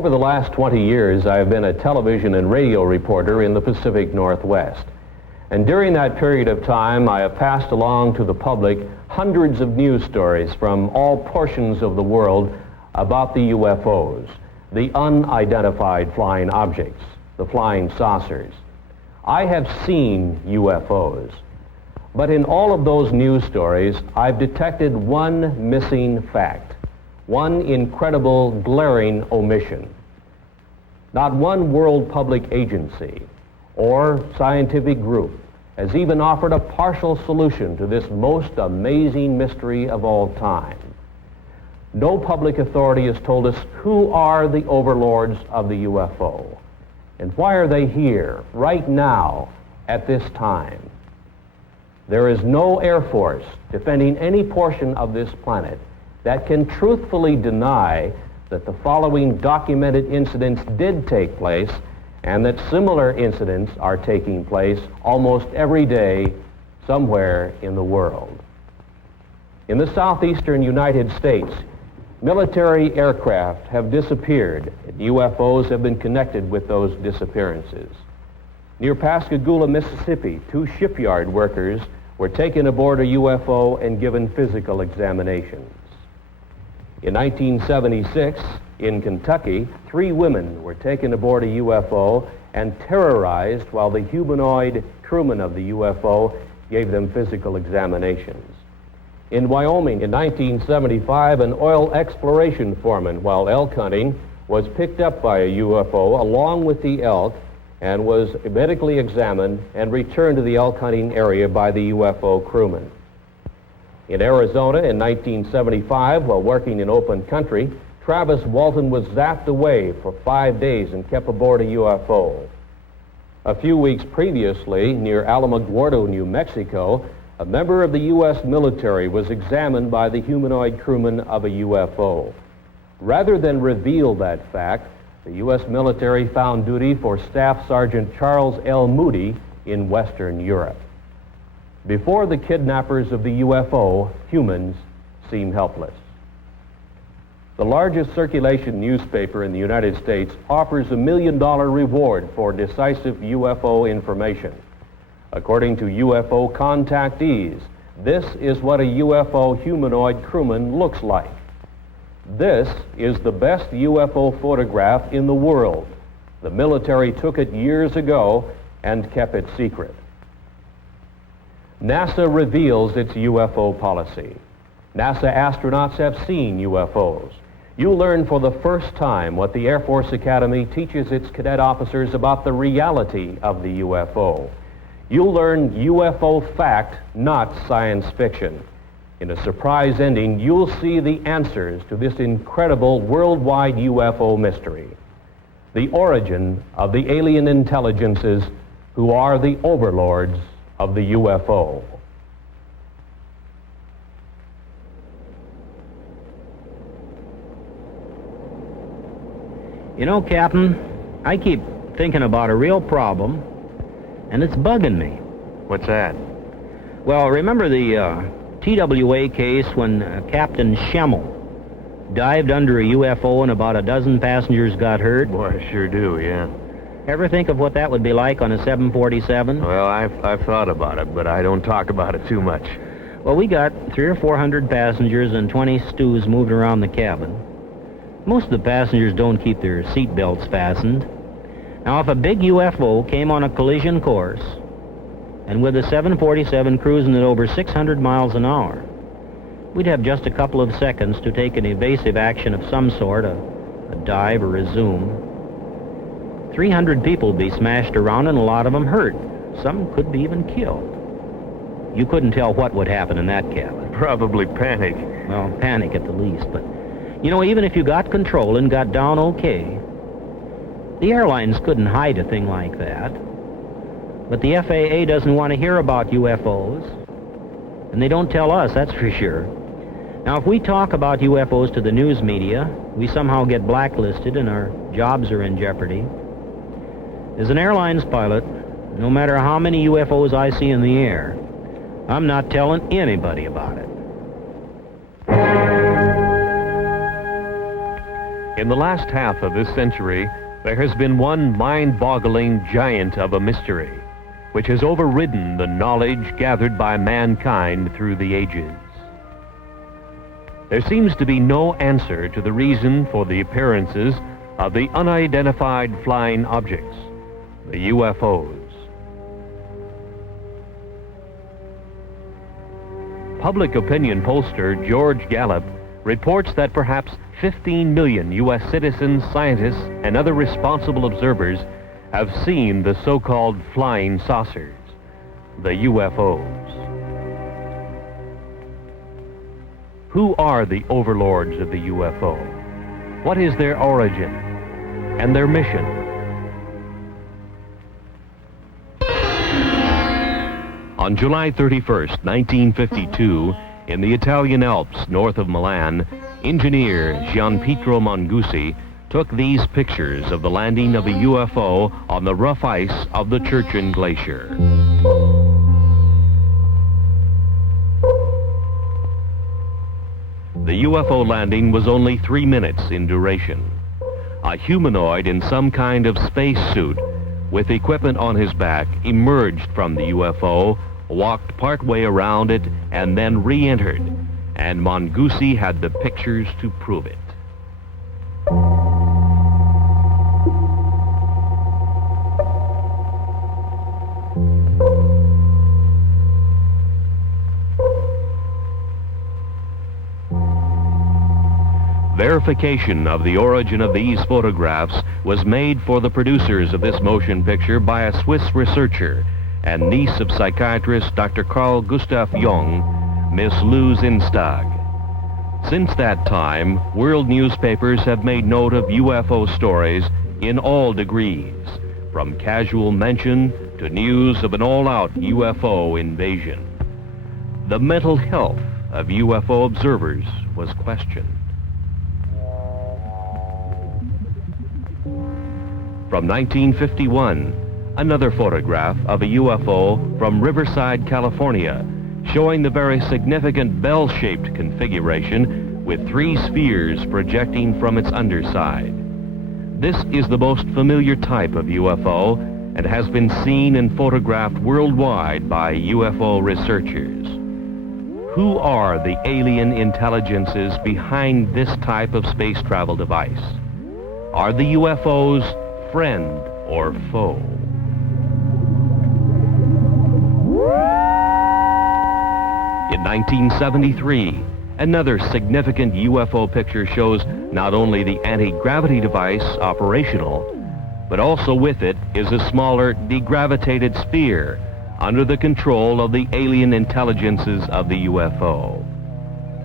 Over the last 20 years, I have been a television and radio reporter in the Pacific Northwest. And during that period of time, I have passed along to the public hundreds of news stories from all portions of the world about the UFOs, the unidentified flying objects, the flying saucers. I have seen UFOs, but in all of those news stories, I've detected one missing fact, one incredible, glaring omission. Not one world public agency or scientific group has even offered a partial solution to this most amazing mystery of all time. No public authority has told us who are the overlords of the UFO, and why are they here, right now, at this time. There is no Air Force defending any portion of this planet that can truthfully deny that the following documented incidents did take place and that similar incidents are taking place almost every day somewhere in the world. In the southeastern United States, military aircraft have disappeared, and UFOs have been connected with those disappearances. Near Pascagoula, Mississippi, 2 shipyard workers were taken aboard a UFO and given physical examinations. In 1976, in Kentucky, 3 women were taken aboard a UFO and terrorized while the humanoid crewman of the UFO gave them physical examinations. In Wyoming, in 1975, an oil exploration foreman, while elk hunting, was picked up by a UFO along with the elk and was medically examined and returned to the elk hunting area by the UFO crewman. In Arizona in 1975, while working in open country, Travis Walton was zapped away for 5 days and kept aboard a UFO. A few weeks previously, near Alamogordo, New Mexico, a member of the U.S. military was examined by the humanoid crewman of a UFO. Rather than reveal that fact, the U.S. military found duty for Staff Sergeant Charles L. Moody in Western Europe. Before the kidnappers of the UFO, humans seem helpless. The largest circulation newspaper in the United States offers $1 million reward for decisive UFO information. According to UFO contactees, this is what a UFO humanoid crewman looks like. This is the best UFO photograph in the world. The military took it years ago and kept it secret. NASA reveals its UFO policy. NASA astronauts have seen UFOs. You'll learn for the first time what the Air Force Academy teaches its cadet officers about the reality of the UFO. You'll learn UFO fact, not science fiction. In a surprise ending, you'll see the answers to this incredible worldwide UFO mystery. The origin of the alien intelligences who are the overlords of the UFO. You know, Captain, I keep thinking about a real problem, and it's bugging me. What's that? Well, remember the TWA case when Captain Schemmel dived under a UFO and about a dozen passengers got hurt? Boy, I sure do, yeah. Ever think of what that would be like on a 747? Well, I've thought about it, but I don't talk about it too much. Well, we got 300 or 400 passengers and 20 stews moved around the cabin. Most of the passengers don't keep their seat belts fastened. Now, if a big UFO came on a collision course, and with a 747 cruising at over 600 miles an hour, we'd have just a couple of seconds to take an evasive action of some sort, a dive or a zoom. 300 people would be smashed around and a lot of them hurt. Some could be even killed. You couldn't tell what would happen in that cabin. Probably panic. Well, panic at the least, but you know, even if you got control and got down okay, the airlines couldn't hide a thing like that. But the FAA doesn't want to hear about UFOs, and they don't tell us, that's for sure. Now, if we talk about UFOs to the news media, we somehow get blacklisted and our jobs are in jeopardy. As an airlines pilot, no matter how many UFOs I see in the air, I'm not telling anybody about it. In the last half of this century, there has been one mind-boggling giant of a mystery, which has overridden the knowledge gathered by mankind through the ages. There seems to be no answer to the reason for the appearances of the unidentified flying objects, the UFOs. Public opinion pollster George Gallup reports that perhaps 15 million U.S. citizens, scientists, and other responsible observers have seen the so-called flying saucers, the UFOs. Who are the overlords of the UFO? What is their origin and their mission? On July 31st, 1952, in the Italian Alps north of Milan, engineer Gianpietro Mangusi took these pictures of the landing of a UFO on the rough ice of the Churchen Glacier. The UFO landing was only 3 minutes in duration. A humanoid in some kind of spacesuit with equipment on his back emerged from the UFO, walked partway around it, and then re-entered, and Mangusi had the pictures to prove it. Verification of the origin of these photographs was made for the producers of this motion picture by a Swiss researcher and niece of psychiatrist Dr. Carl Gustav Jung, Miss Lou Zinstag. Since that time, world newspapers have made note of UFO stories in all degrees, from casual mention to news of an all-out UFO invasion. The mental health of UFO observers was questioned. From 1951, another photograph of a UFO from Riverside, California, showing the very significant bell-shaped configuration with 3 spheres projecting from its underside. This is the most familiar type of UFO and has been seen and photographed worldwide by UFO researchers. Who are the alien intelligences behind this type of space travel device? Are the UFOs friend or foe? In 1973, another significant UFO picture shows not only the anti-gravity device operational, but also with it is a smaller degravitated sphere under the control of the alien intelligences of the UFO.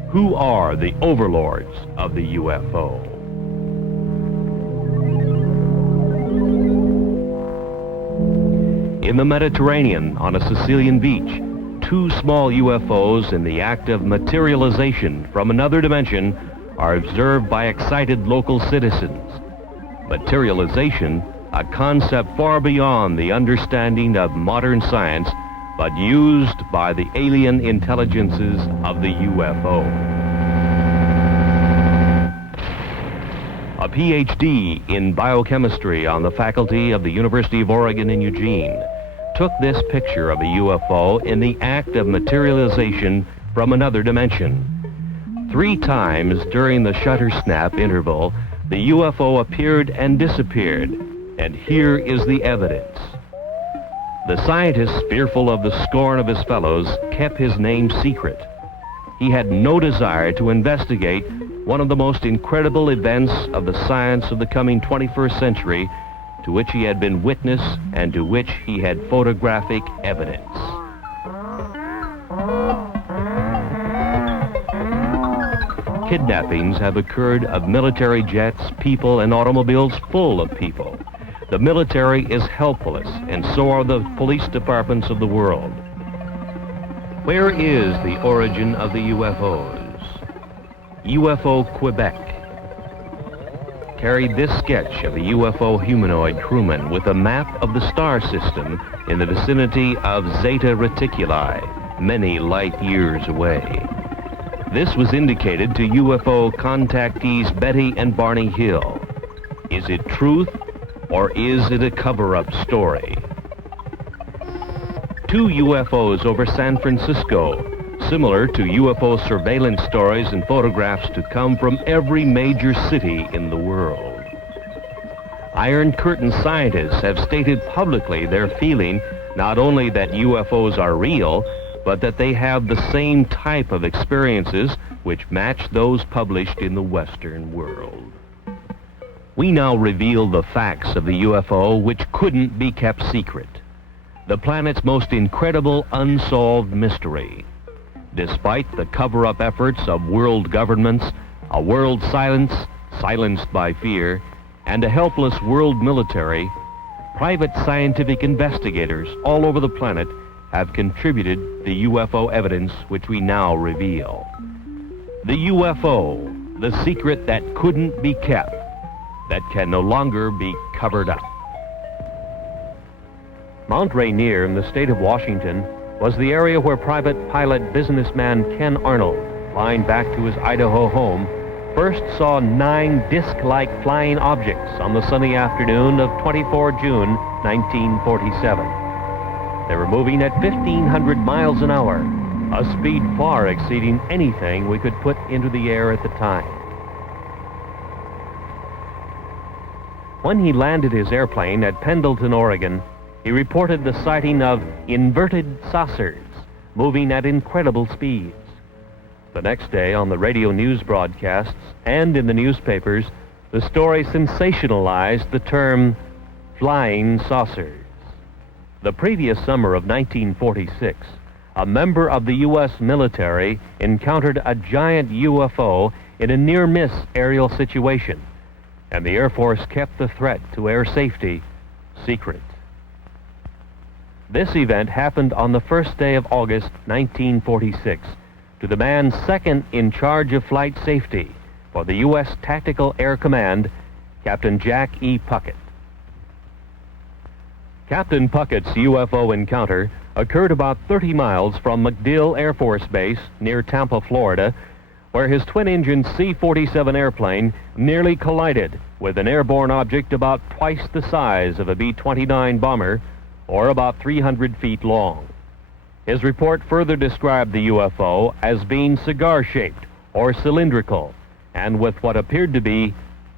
Who are the overlords of the UFO? In the Mediterranean, on a Sicilian beach, 2 small UFOs in the act of materialization from another dimension are observed by excited local citizens. Materialization, a concept far beyond the understanding of modern science, but used by the alien intelligences of the UFO. A PhD in biochemistry on the faculty of the University of Oregon in Eugene took this picture of a UFO in the act of materialization from another dimension. 3 times during the shutter snap interval, the UFO appeared and disappeared, and here is the evidence. The scientist, fearful of the scorn of his fellows, kept his name secret. He had no desire to investigate one of the most incredible events of the science of the coming 21st century, to which he had been witness and to which he had photographic evidence. Kidnappings have occurred of military jets, people, and automobiles full of people. The military is helpless, and so are the police departments of the world. Where is the origin of the UFOs? UFO Quebec carried this sketch of a UFO humanoid crewman with a map of the star system in the vicinity of Zeta Reticuli, many light years away. This was indicated to UFO contactees Betty and Barney Hill. Is it truth, or is it a cover-up story? 2 UFOs over San Francisco, similar to UFO surveillance stories and photographs to come from every major city in the world. Iron Curtain scientists have stated publicly their feeling not only that UFOs are real, but that they have the same type of experiences which match those published in the Western world. We now reveal the facts of the UFO which couldn't be kept secret. The planet's most incredible unsolved mystery. Despite the cover-up efforts of world governments, a world silenced by fear, and a helpless world military, private scientific investigators all over the planet have contributed the UFO evidence which we now reveal. The UFO, the secret that couldn't be kept, that can no longer be covered up. Mount Rainier in the state of Washington was the area where private pilot businessman Ken Arnold, flying back to his Idaho home, first saw 9 disc-like flying objects on the sunny afternoon of 24 June 1947. They were moving at 1,500 miles an hour, a speed far exceeding anything we could put into the air at the time. When he landed his airplane at Pendleton, Oregon, he reported the sighting of inverted saucers moving at incredible speeds. The next day on the radio news broadcasts and in the newspapers, the story sensationalized the term flying saucers. The previous summer of 1946, a member of the U.S. military encountered a giant UFO in a near-miss aerial situation, and the Air Force kept the threat to air safety secret. This event happened on the first day of August 1946 to the man second in charge of flight safety for the U.S. Tactical Air Command, Captain Jack E. Puckett. Captain Puckett's UFO encounter occurred about 30 miles from MacDill Air Force Base near Tampa, Florida, where his twin-engine C-47 airplane nearly collided with an airborne object about twice the size of a B-29 bomber, or about 300 feet long. His report further described the UFO as being cigar-shaped or cylindrical, and with what appeared to be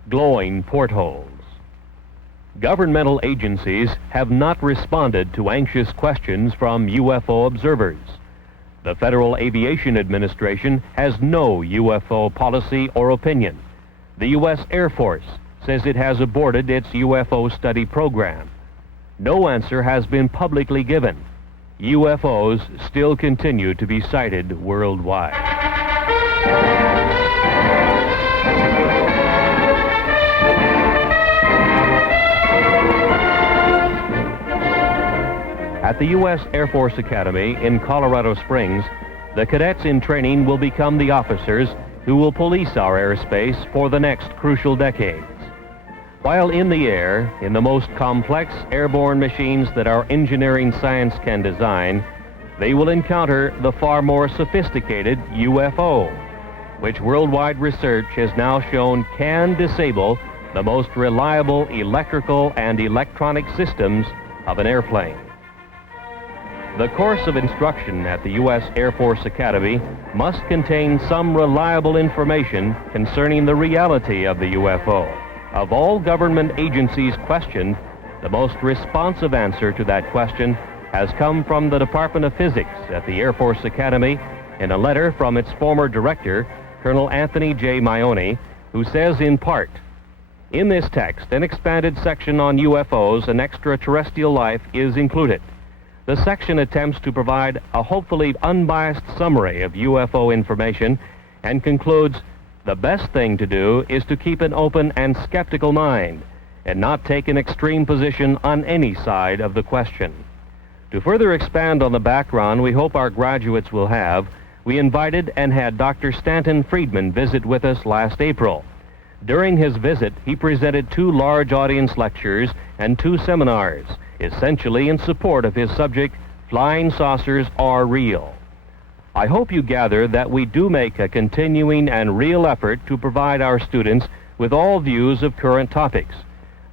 glowing portholes. Governmental agencies have not responded to anxious questions from UFO observers. The Federal Aviation Administration has no UFO policy or opinion. The U.S. Air Force says it has aborted its UFO study program. No answer has been publicly given. UFOs still continue to be sighted worldwide. At the U.S. Air Force Academy in Colorado Springs, the cadets in training will become the officers who will police our airspace for the next crucial decades. While in the air, in the most complex airborne machines that our engineering science can design, they will encounter the far more sophisticated UFO, which worldwide research has now shown can disable the most reliable electrical and electronic systems of an airplane. The course of instruction at the U.S. Air Force Academy must contain some reliable information concerning the reality of the UFO. Of all government agencies questioned, the most responsive answer to that question has come from the Department of Physics at the Air Force Academy in a letter from its former director, Colonel Anthony J. Maione, who says in part, "In this text, an expanded section on UFOs and extraterrestrial life is included. The section attempts to provide a hopefully unbiased summary of UFO information and concludes, the best thing to do is to keep an open and skeptical mind and not take an extreme position on any side of the question." To further expand on the background we hope our graduates will have, we invited and had Dr. Stanton Friedman visit with us last April. During his visit, he presented 2 large audience lectures and 2 seminars, essentially in support of his subject, Flying Saucers Are Real. I hope you gather that we do make a continuing and real effort to provide our students with all views of current topics.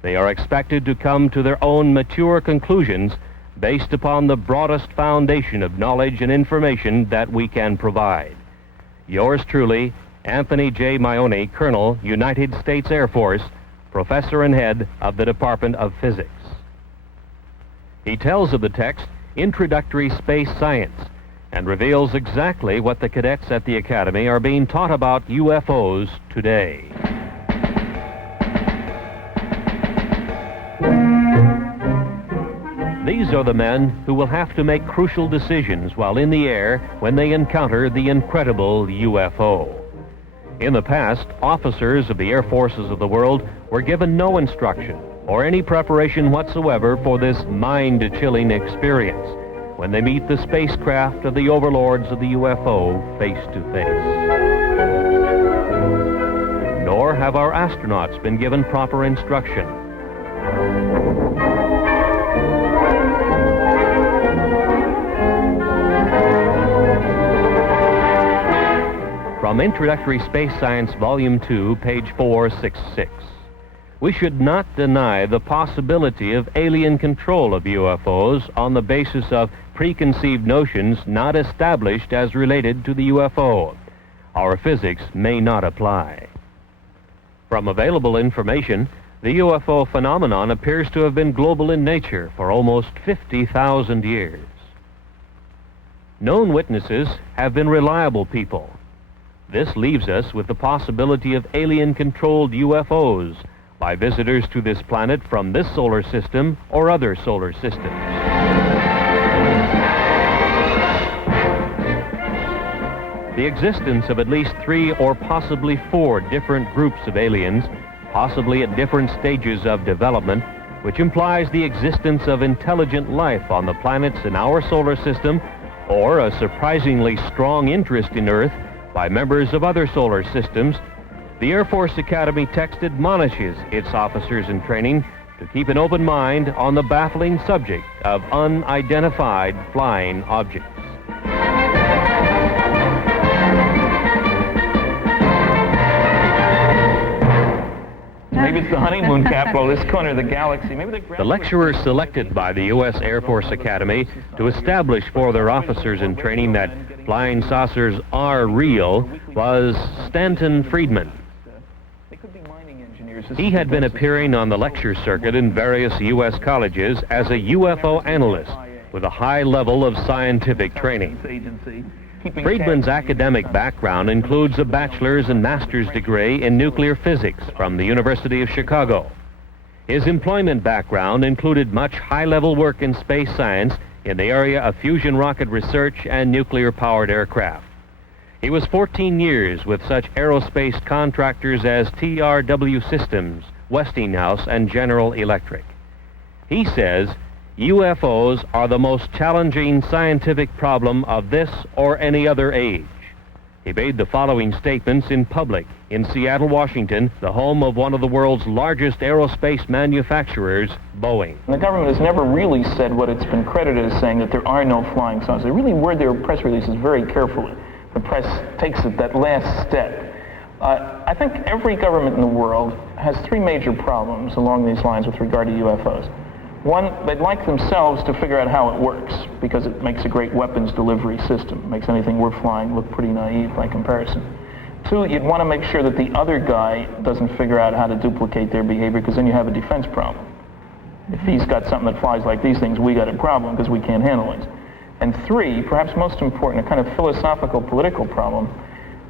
They are expected to come to their own mature conclusions based upon the broadest foundation of knowledge and information that we can provide. Yours truly, Anthony J. Maione, Colonel, United States Air Force, Professor and Head of the Department of Physics. He tells of the text, Introductory Space Science, and reveals exactly what the cadets at the Academy are being taught about UFOs today. These are the men who will have to make crucial decisions while in the air when they encounter the incredible UFO. In the past, officers of the air forces of the world were given no instruction or any preparation whatsoever for this mind-chilling experience when they meet the spacecraft of the overlords of the UFO face to face. Nor have our astronauts been given proper instruction. From Introductory Space Science, Volume 2, page 466. We should not deny the possibility of alien control of UFOs on the basis of preconceived notions not established as related to the UFO. Our physics may not apply. From available information, the UFO phenomenon appears to have been global in nature for almost 50,000 years. Known witnesses have been reliable people. This leaves us with the possibility of alien-controlled UFOs by visitors to this planet from this solar system or other solar systems. The existence of at least 3 or possibly 4 different groups of aliens, possibly at different stages of development, which implies the existence of intelligent life on the planets in our solar system, or a surprisingly strong interest in Earth by members of other solar systems, the Air Force Academy text admonishes its officers in training to keep an open mind on the baffling subject of unidentified flying objects. Maybe it's the honeymoon capital, this corner of the galaxy. Maybe the lecturers selected by the U.S. Air Force Academy to establish for their officers in training that flying saucers are real was Stanton Friedman. He had been appearing on the lecture circuit in various U.S. colleges as a UFO analyst with a high level of scientific training. Friedman's academic background includes a bachelor's and master's degree in nuclear physics from the University of Chicago. His employment background included much high-level work in space science in the area of fusion rocket research and nuclear-powered aircraft. He was 14 years with such aerospace contractors as TRW Systems, Westinghouse, and General Electric. He says, UFOs are the most challenging scientific problem of this or any other age. He made the following statements in public in Seattle, Washington, the home of one of the world's largest aerospace manufacturers, Boeing. The government has never really said what it's been credited as saying, that there are no flying saucers. They really word their press releases very carefully. The press takes it that last step. I think every government in the world has 3 major problems along these lines with regard to UFOs. One, they'd like themselves to figure out how it works, because it makes a great weapons delivery system. It makes anything worth flying look pretty naive by comparison. 2, you'd want to make sure that the other guy doesn't figure out how to duplicate their behavior, because then you have a defense problem. If he's got something that flies like these things, we got a problem because we can't handle it. And 3, perhaps most important, a kind of philosophical political problem.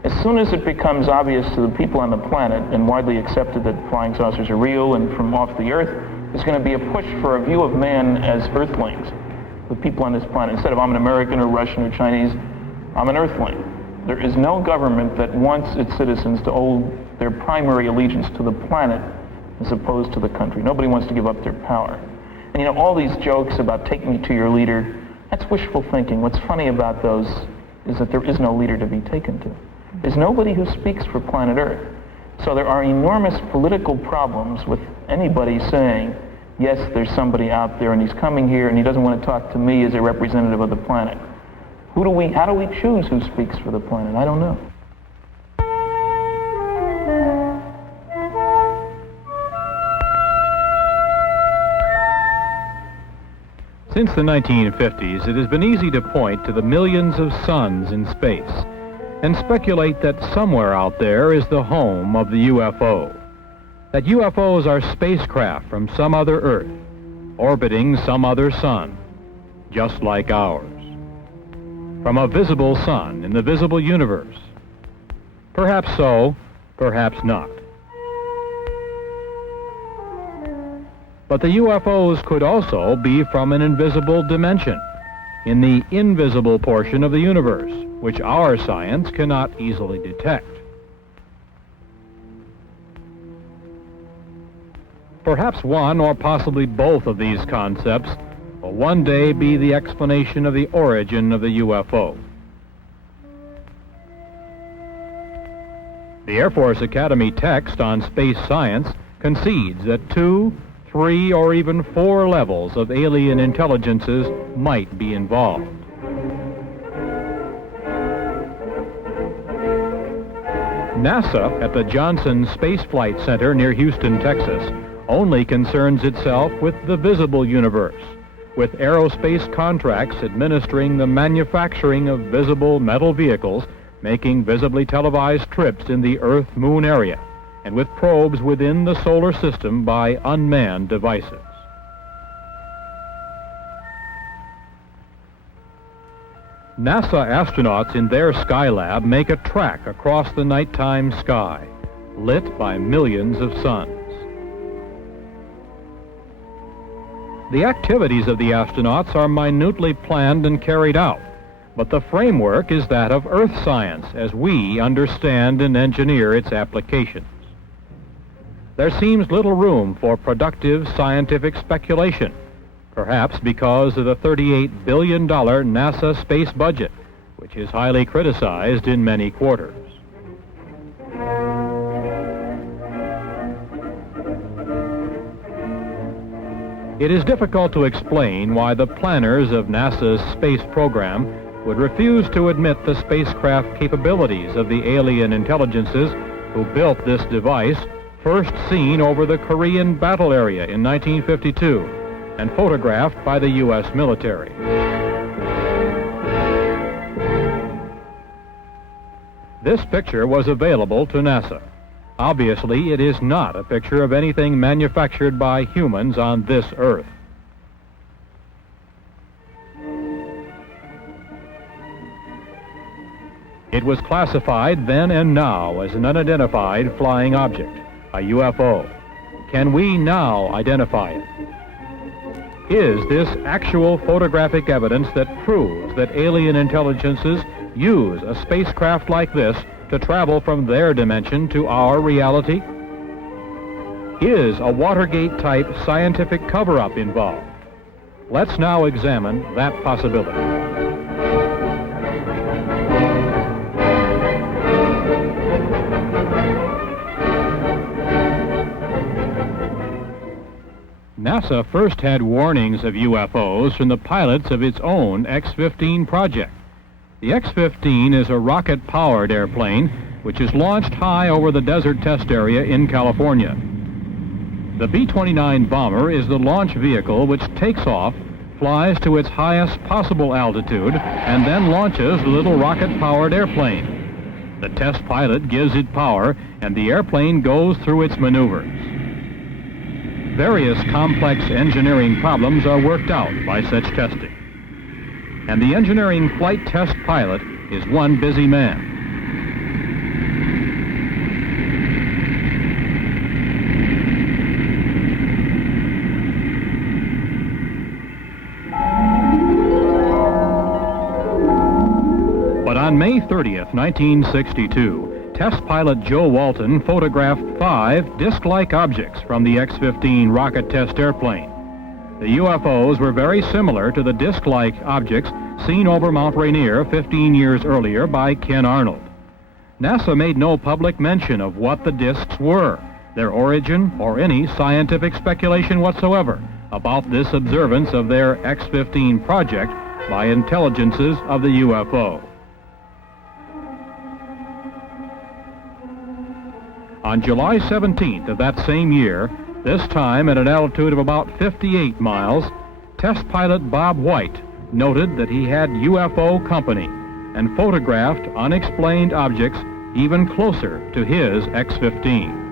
As soon as it becomes obvious to the people on the planet and widely accepted that flying saucers are real and from off the Earth, there's going to be a push for a view of man as Earthlings, the people on this planet. Instead of I'm an American or Russian or Chinese, I'm an Earthling. There is no government that wants its citizens to owe their primary allegiance to the planet as opposed to the country. Nobody wants to give up their power. And you know, all these jokes about take me to your leader, that's wishful thinking. What's funny about those is that there is no leader to be taken to. There's nobody who speaks for planet Earth. So there are enormous political problems with anybody saying, yes, there's somebody out there and he's coming here and he doesn't want to talk to me as a representative of the planet. How do we choose who speaks for the planet? I don't know. Since the 1950s, it has been easy to point to the millions of suns in space and speculate that somewhere out there is the home of the UFO. That UFOs are spacecraft from some other Earth, orbiting some other sun, just like ours. From a visible sun in the visible universe. Perhaps so, perhaps not. But the UFOs could also be from an invisible dimension, in the invisible portion of the universe, which our science cannot easily detect. Perhaps one or possibly both of these concepts will one day be the explanation of the origin of the UFO. The Air Force Academy text on space science concedes that 2, 3, or even 4 levels of alien intelligences might be involved. NASA at the Johnson Space Flight Center near Houston, Texas, only concerns itself with the visible universe, with aerospace contracts administering the manufacturing of visible metal vehicles, making visibly televised trips in the Earth-Moon area, and with probes within the solar system by unmanned devices. NASA astronauts in their Skylab make a track across the nighttime sky, lit by millions of suns. The activities of the astronauts are minutely planned and carried out, but the framework is that of Earth science as we understand and engineer its applications. There seems little room for productive scientific speculation, perhaps because of the $38 billion NASA space budget, which is highly criticized in many quarters. It is difficult to explain why the planners of NASA's space program would refuse to admit the spacecraft capabilities of the alien intelligences who built this device, first seen over the Korean battle area in 1952 and photographed by the U.S. military. This picture was available to NASA. Obviously, it is not a picture of anything manufactured by humans on this Earth. It was classified then and now as an unidentified flying object, a UFO. Can we now identify it? Is this actual photographic evidence that proves that alien intelligences use a spacecraft like this to travel from their dimension to our reality? Is a Watergate-type scientific cover-up involved? Let's now examine that possibility. NASA first had warnings of UFOs from the pilots of its own X-15 project. The X-15 is a rocket-powered airplane which is launched high over the desert test area in California. The B-29 bomber is the launch vehicle which takes off, flies to its highest possible altitude, and then launches the little rocket-powered airplane. The test pilot gives it power, and the airplane goes through its maneuvers. Various complex engineering problems are worked out by such testing. And the engineering flight test pilot is one busy man. But on May 30th, 1962, test pilot Joe Walton photographed 5 disc-like objects from the X-15 rocket test airplane. The UFOs were very similar to the disc-like objects seen over Mount Rainier 15 years earlier by Ken Arnold. NASA made no public mention of what the discs were, their origin, or any scientific speculation whatsoever about this observance of their X-15 project by intelligences of the UFO. On July 17th of that same year, this time at an altitude of about 58 miles, test pilot Bob White noted that he had UFO company and photographed unexplained objects even closer to his X-15.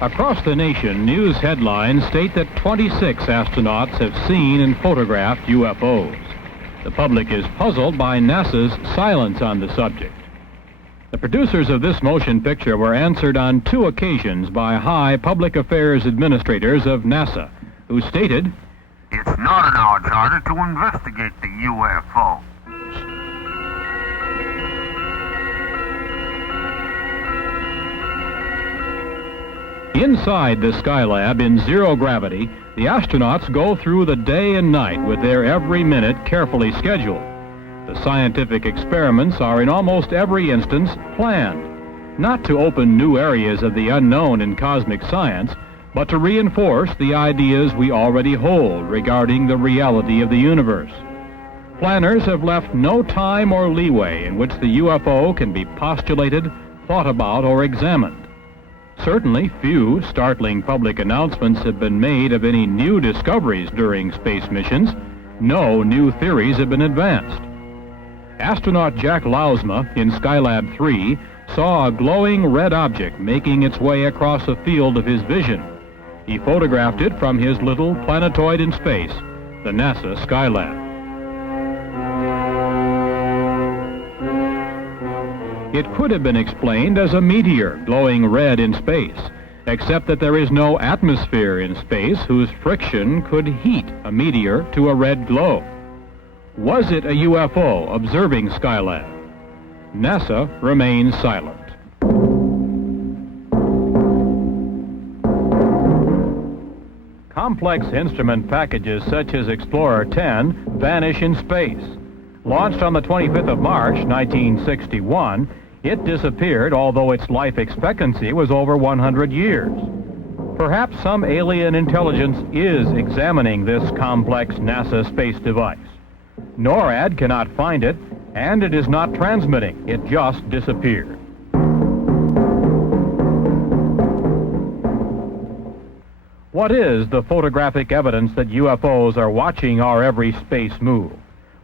Across the nation, news headlines state that 26 astronauts have seen and photographed UFOs. The public is puzzled by NASA's silence on the subject. The producers of this motion picture were answered on 2 occasions by high public affairs administrators of NASA, who stated, "It's not in our charter to investigate the UFO." Inside the Skylab in zero gravity, the astronauts go through the day and night with their every minute carefully scheduled. The scientific experiments are in almost every instance planned, not to open new areas of the unknown in cosmic science, but to reinforce the ideas we already hold regarding the reality of the universe. Planners have left no time or leeway in which the UFO can be postulated, thought about, or examined. Certainly, few startling public announcements have been made of any new discoveries during space missions. No new theories have been advanced. Astronaut Jack Lousma in Skylab 3 saw a glowing red object making its way across a field of his vision. He photographed it from his little planetoid in space, the NASA Skylab. It could have been explained as a meteor glowing red in space, except that there is no atmosphere in space whose friction could heat a meteor to a red glow. Was it a UFO observing Skylab? NASA remains silent. Complex instrument packages such as Explorer 10 vanish in space. Launched on the 25th of March, 1961, it disappeared, although its life expectancy was over 100 years. Perhaps some alien intelligence is examining this complex NASA space device. NORAD cannot find it, and it is not transmitting. It just disappeared. What is the photographic evidence that UFOs are watching our every space move?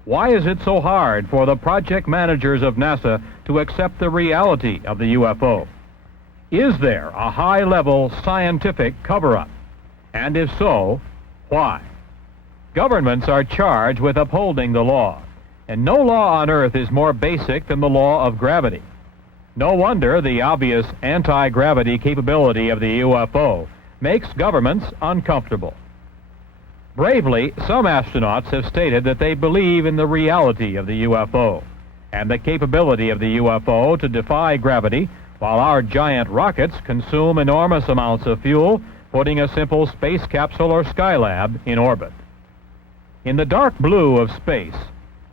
Why is it so hard for the project managers of NASA to accept the reality of the UFO? Is there a high-level scientific cover-up? And if so, why? Governments are charged with upholding the law, and no law on Earth is more basic than the law of gravity. No wonder the obvious anti-gravity capability of the UFO makes governments uncomfortable. Bravely, some astronauts have stated that they believe in the reality of the UFO and the capability of the UFO to defy gravity, while our giant rockets consume enormous amounts of fuel, putting a simple space capsule or Skylab in orbit. In the dark blue of space,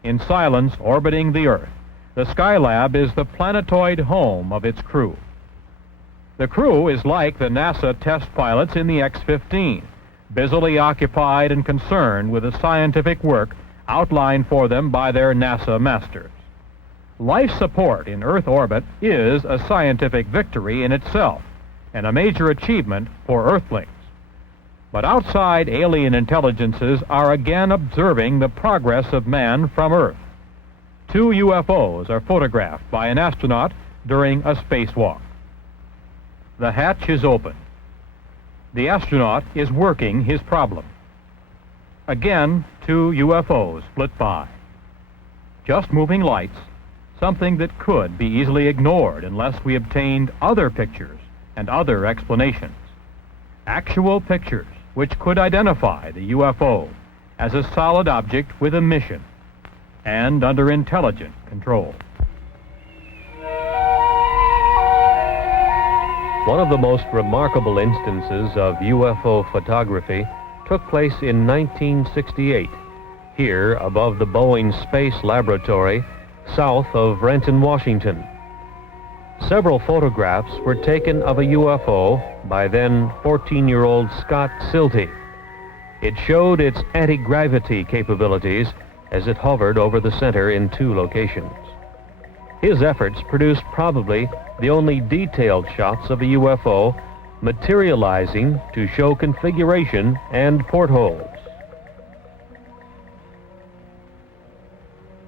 in silence orbiting the Earth, the Skylab is the planetoid home of its crew. The crew is like the NASA test pilots in the X-15, busily occupied and concerned with the scientific work outlined for them by their NASA masters. Life support in Earth orbit is a scientific victory in itself and a major achievement for Earthlings. But outside alien intelligences are again observing the progress of man from Earth. 2 UFOs are photographed by an astronaut during a spacewalk. The hatch is open. The astronaut is working his problem. Again, 2 UFOs flit by. Just moving lights, something that could be easily ignored unless we obtained other pictures and other explanations. Actual pictures which could identify the UFO as a solid object with a mission and under intelligent control. One of the most remarkable instances of UFO photography took place in 1968, here above the Boeing Space Laboratory, south of Renton, Washington. Several photographs were taken of a UFO by then 14-year-old Scott Silty. It showed its anti-gravity capabilities as it hovered over the center in 2 locations. His efforts produced probably the only detailed shots of a UFO materializing to show configuration and portholes.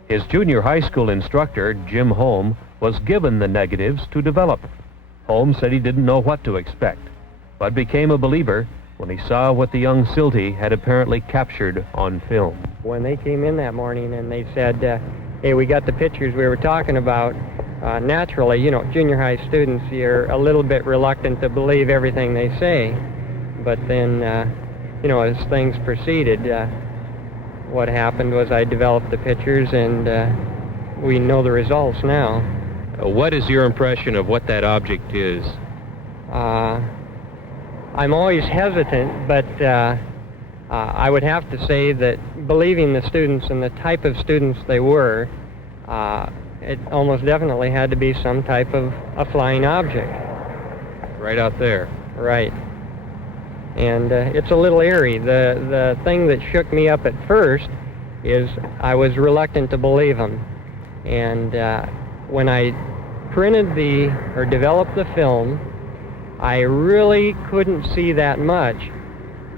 His junior high school instructor, Jim Holm, was given the negatives to develop. Holm said he didn't know what to expect, but became a believer when he saw what the young Silty had apparently captured on film. When they came in that morning and they said, hey, we got the pictures we were talking about, naturally, you know, junior high students, you're a little bit reluctant to believe everything they say. But then, you know, as things proceeded, what happened was I developed the pictures, and we know the results now. What is your impression of what that object is? I'm always hesitant, but I would have to say that believing the students and the type of students they were, it almost definitely had to be some type of a flying object. Right out there. Right. And it's a little eerie. The thing that shook me up at first is I was reluctant to believe them. And when I printed or developed the film, I really couldn't see that much.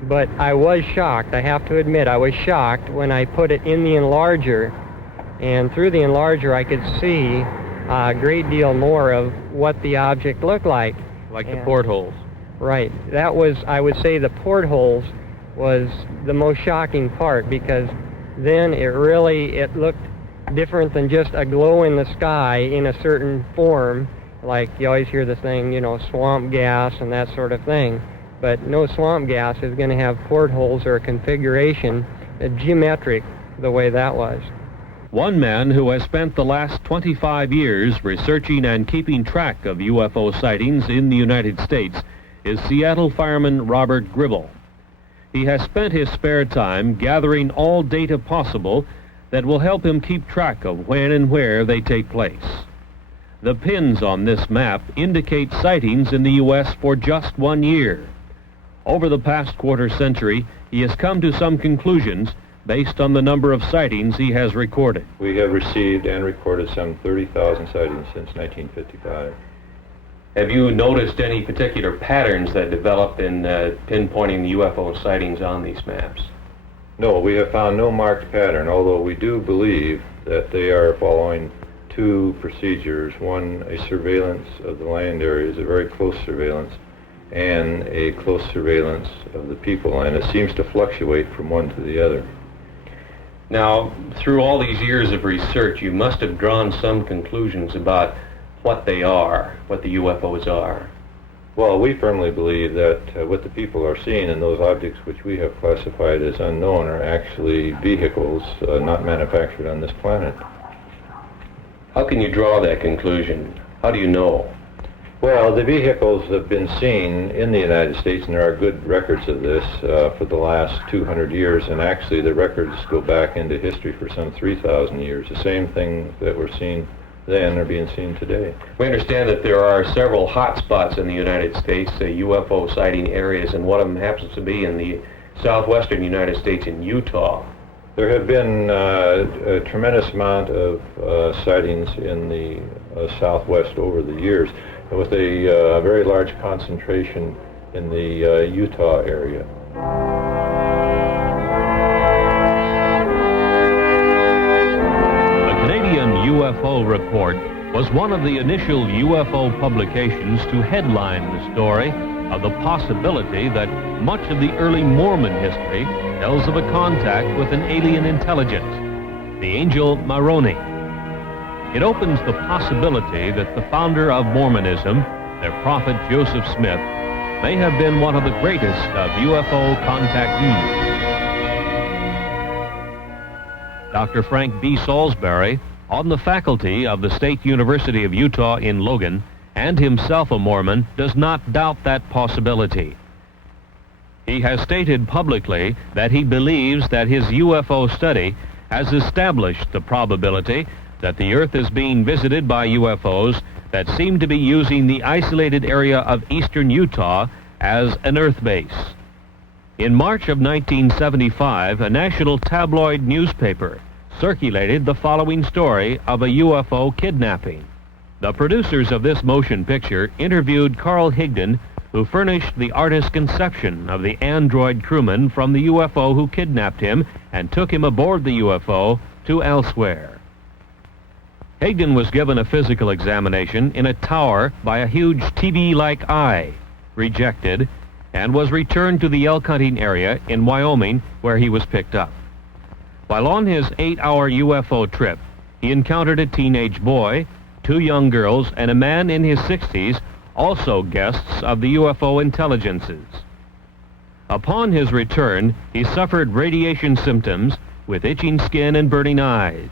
But I was shocked. I have to admit, I was shocked when I put it in the enlarger. And through the enlarger, I could see a great deal more of what the object looked like. Like the portholes. Right. That was, I would say, the portholes was the most shocking part, because then it looked different than just a glow in the sky in a certain form. Like you always hear the thing, you know, swamp gas and that sort of thing. But no swamp gas is going to have portholes or a configuration geometric the way that was. One man who has spent the last 25 years researching and keeping track of UFO sightings in the United States is Seattle fireman Robert Gribble. He has spent his spare time gathering all data possible that will help him keep track of when and where they take place. The pins on this map indicate sightings in the U.S. for just 1 year. Over the past quarter century, he has come to some conclusions based on the number of sightings he has recorded. We have received and recorded some 30,000 sightings since 1955. Have you noticed any particular patterns that develop in pinpointing the UFO sightings on these maps? No, we have found no marked pattern, although we do believe that they are following 2 procedures. One, a surveillance of the land areas, a very close surveillance, and a close surveillance of the people, and it seems to fluctuate from one to the other. Now, through all these years of research, you must have drawn some conclusions about what they are, what the UFOs are. Well, we firmly believe that what the people are seeing and those objects which we have classified as unknown are actually vehicles not manufactured on this planet. How can you draw that conclusion? How do you know? Well, the vehicles have been seen in the United States, and there are good records of this for the last 200 years, and actually the records go back into history for some 3,000 years. The same things that were seen then are being seen today. We understand that there are several hot spots in the United States, UFO sighting areas, and one of them happens to be in the southwestern United States in Utah. There have been a tremendous amount of sightings in the southwest over the years, with a very large concentration in the Utah area. The Canadian UFO Report was one of the initial UFO publications to headline the story of the possibility that much of the early Mormon history tells of a contact with an alien intelligence, the angel Moroni. It opens the possibility that the founder of Mormonism, their prophet Joseph Smith, may have been one of the greatest of UFO contactees. Dr. Frank B. Salisbury, on the faculty of the State University of Utah in Logan, and himself a Mormon, does not doubt that possibility. He has stated publicly that he believes that his UFO study has established the probability that the Earth is being visited by UFOs that seem to be using the isolated area of eastern Utah as an Earth base. In March of 1975, a national tabloid newspaper circulated the following story of a UFO kidnapping. The producers of this motion picture interviewed Carl Higdon, who furnished the artist's conception of the android crewman from the UFO who kidnapped him and took him aboard the UFO to elsewhere. Higdon was given a physical examination in a tower by a huge TV-like eye, rejected, and was returned to the elk hunting area in Wyoming, where he was picked up. While on his 8-hour UFO trip, he encountered a teenage boy, 2 young girls, and a man in his 60s, also guests of the UFO intelligences. Upon his return, he suffered radiation symptoms with itching skin and burning eyes.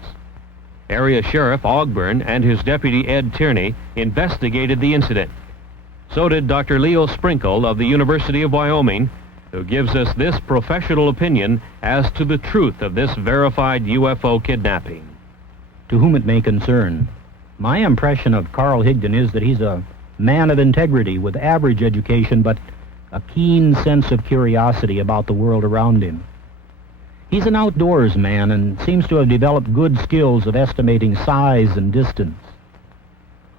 Area Sheriff Ogburn and his deputy Ed Tierney investigated the incident. So did Dr. Leo Sprinkle of the University of Wyoming, who gives us this professional opinion as to the truth of this verified UFO kidnapping. To whom it may concern, my impression of Carl Higdon is that he's a man of integrity with average education, but a keen sense of curiosity about the world around him. He's an outdoors man and seems to have developed good skills of estimating size and distance.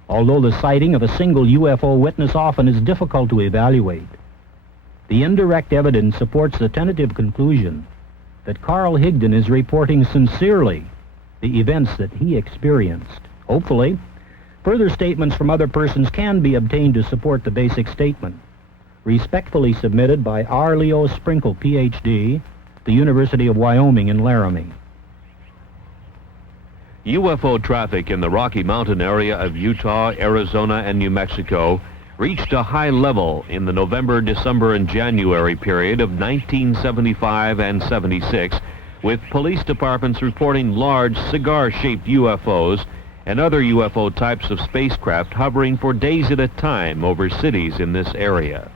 Although the sighting of a single UFO witness often is difficult to evaluate, the indirect evidence supports the tentative conclusion that Carl Higdon is reporting sincerely the events that he experienced. Hopefully, further statements from other persons can be obtained to support the basic statement. Respectfully submitted by R. Leo Sprinkle, Ph.D., the University of Wyoming in Laramie. UFO traffic in the Rocky Mountain area of Utah, Arizona, and New Mexico reached a high level in the November, December, and January period of 1975 and 76, with police departments reporting large cigar-shaped UFOs and other UFO types of spacecraft hovering for days at a time over cities in this area.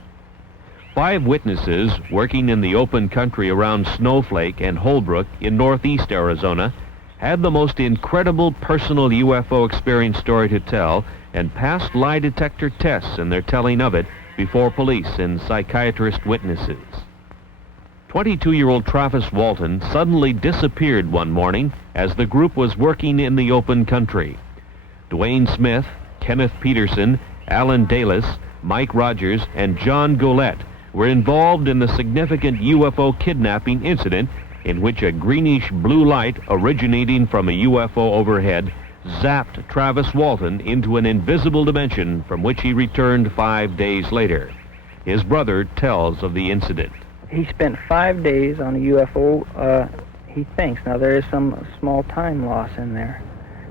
5 witnesses working in the open country around Snowflake and Holbrook in northeast Arizona had the most incredible personal UFO experience story to tell and passed lie detector tests in their telling of it before police and psychiatrist witnesses. 22-year-old Travis Walton suddenly disappeared one morning as the group was working in the open country. Dwayne Smith, Kenneth Peterson, Alan Dalis, Mike Rogers, and John Golette were involved in the significant UFO kidnapping incident in which a greenish blue light originating from a UFO overhead zapped Travis Walton into an invisible dimension from which he returned 5 days later. His brother tells of the incident. He spent 5 days on a UFO, he thinks. Now, there is some small time loss in there.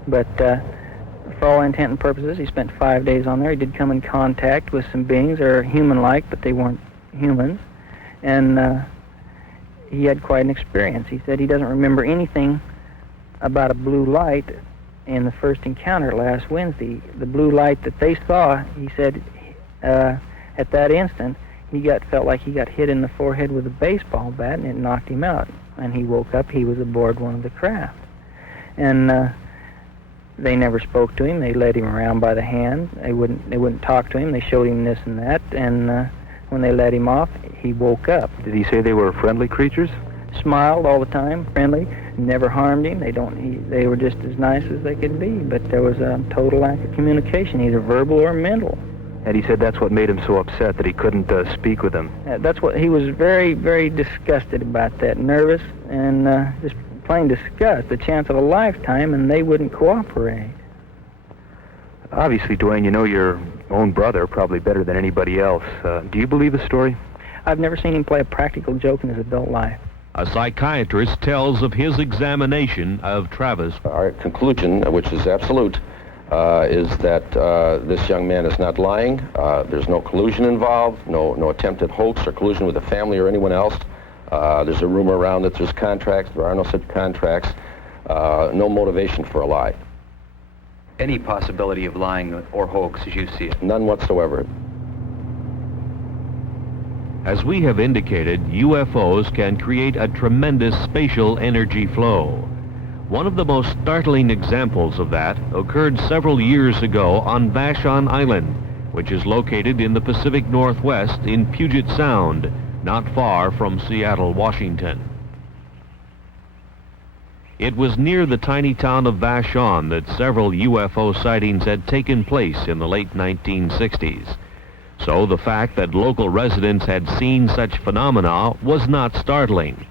But for all intent and purposes, he spent 5 days on there. He did come in contact with some beings that are human-like, but they weren't humans. And he had quite an experience. He said he doesn't remember anything about a blue light in the first encounter last Wednesday. The blue light that they saw, he said, at that instant, felt like he got hit in the forehead with a baseball bat, and it knocked him out. And he woke up, he was aboard one of the craft. And they never spoke to him. They led him around by the hand. They wouldn't talk to him. They showed him this and that, and when they let him off, he woke up. Did he say they were friendly creatures? Smiled all the time, friendly, never harmed him. They were just as nice as they could be, but there was a total lack of communication, either verbal or mental. And he said that's what made him so upset, that he couldn't speak with them. That's what he was very, very disgusted about that, nervous and just plain disgust, the chance of a lifetime, and they wouldn't cooperate. Obviously, Dwayne, you know your own brother probably better than anybody else. Do you believe the story? I've never seen him play a practical joke in his adult life. A psychiatrist tells of his examination of Travis. Our conclusion, which is absolute, is that this young man is not lying. There's no collusion involved, no attempted hoax or collusion with the family or anyone else. There's a rumor around that there's contracts. There are no such contracts. No motivation for a lie. Any possibility of lying or hoax as you see it? None whatsoever. As we have indicated, UFOs can create a tremendous spatial energy flow. One of the most startling examples of that occurred several years ago on Vashon Island, which is located in the Pacific Northwest in Puget Sound, not far from Seattle, Washington. It was near the tiny town of Vashon that several UFO sightings had taken place in the late 1960s. So the fact that local residents had seen such phenomena was not startling.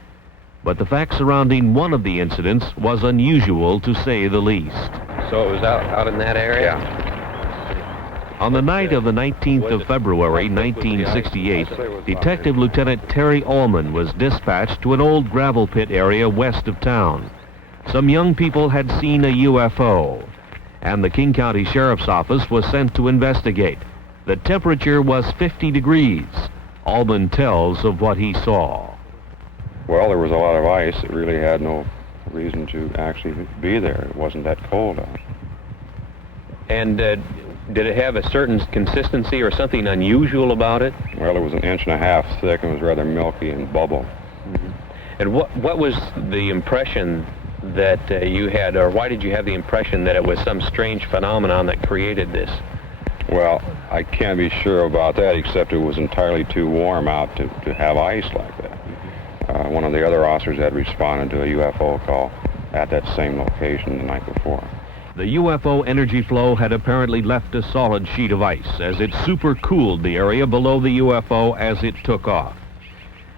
But the fact surrounding one of the incidents was unusual, to say the least. So it was out in that area? Yeah. On the night of the 19th of February, 1968, Detective Lieutenant Terry Ullman was dispatched to an old gravel pit area west of town. Some young people had seen a UFO, and the King County Sheriff's Office was sent to investigate. The temperature was 50 degrees. Ullman tells of what he saw. Well, there was a lot of ice. It really had no reason to actually be there. It wasn't that cold out. And did it have a certain consistency or something unusual about it? Well, it was 1.5 inches thick and it was rather milky and bubble. Mm-hmm. And what was the impression that you had, or why did you have the impression that it was some strange phenomenon that created this? Well, I can't be sure about that, except it was entirely too warm out to have ice like that. One of the other officers had responded to a UFO call at that same location the night before. The UFO energy flow had apparently left a solid sheet of ice as it supercooled the area below the UFO as it took off.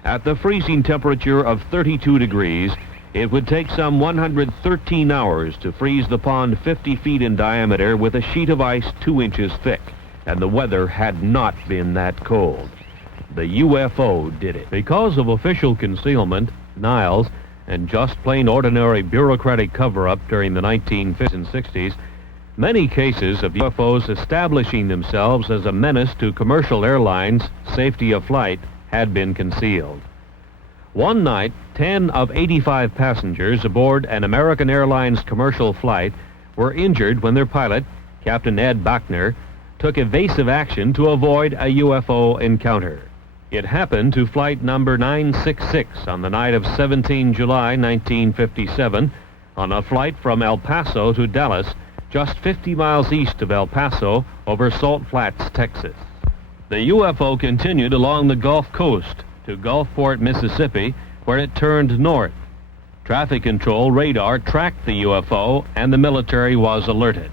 At the freezing temperature of 32 degrees, it would take some 113 hours to freeze the pond 50 feet in diameter with a sheet of ice 2 inches thick, and the weather had not been that cold. The UFO did it. Because of official concealment, denials, and just plain ordinary bureaucratic cover-up during the 1950s and 60s, many cases of UFOs establishing themselves as a menace to commercial airlines' safety of flight had been concealed. One night, 10 of 85 passengers aboard an American Airlines commercial flight were injured when their pilot, Captain Ed Bachner, took evasive action to avoid a UFO encounter. It happened to flight number 966 on the night of 17 July 1957 on a flight from El Paso to Dallas, just 50 miles east of El Paso over Salt Flats, Texas. The UFO continued along the Gulf Coast to Gulfport, Mississippi, where it turned north. Traffic control radar tracked the UFO and the military was alerted.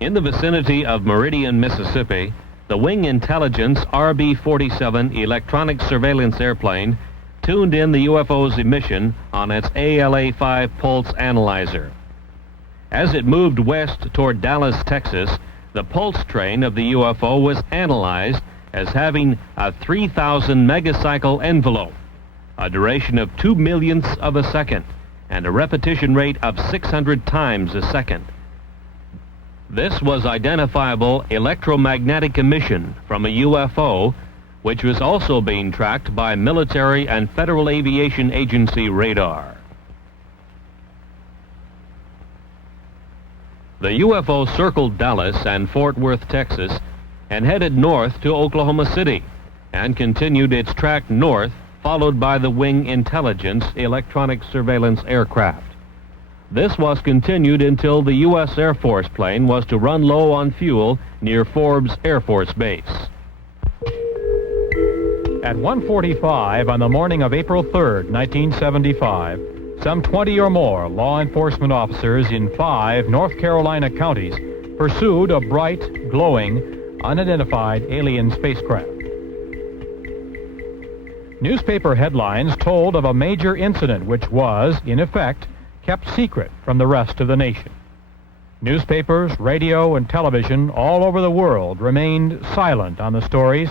In the vicinity of Meridian, Mississippi, the Wing Intelligence RB-47 electronic surveillance airplane tuned in the UFO's emission on its ALA-5 pulse analyzer. As it moved west toward Dallas, Texas, the pulse train of the UFO was analyzed as having a 3,000 megacycle envelope, a duration of 2 millionths of a second, and a repetition rate of 600 times a second. This was identifiable electromagnetic emission from a UFO, which was also being tracked by military and Federal Aviation Agency radar. The UFO circled Dallas and Fort Worth, Texas, and headed north to Oklahoma City, and continued its track north, followed by the Wing Intelligence electronic surveillance aircraft. This was continued until the U.S. Air Force plane was to run low on fuel near Forbes Air Force Base. At 1:45 on the morning of April 3rd, 1975, some 20 or more law enforcement officers in 5 North Carolina counties pursued a bright, glowing, unidentified alien spacecraft. Newspaper headlines told of a major incident which was, in effect, kept secret from the rest of the nation. Newspapers, radio, and television all over the world remained silent on the stories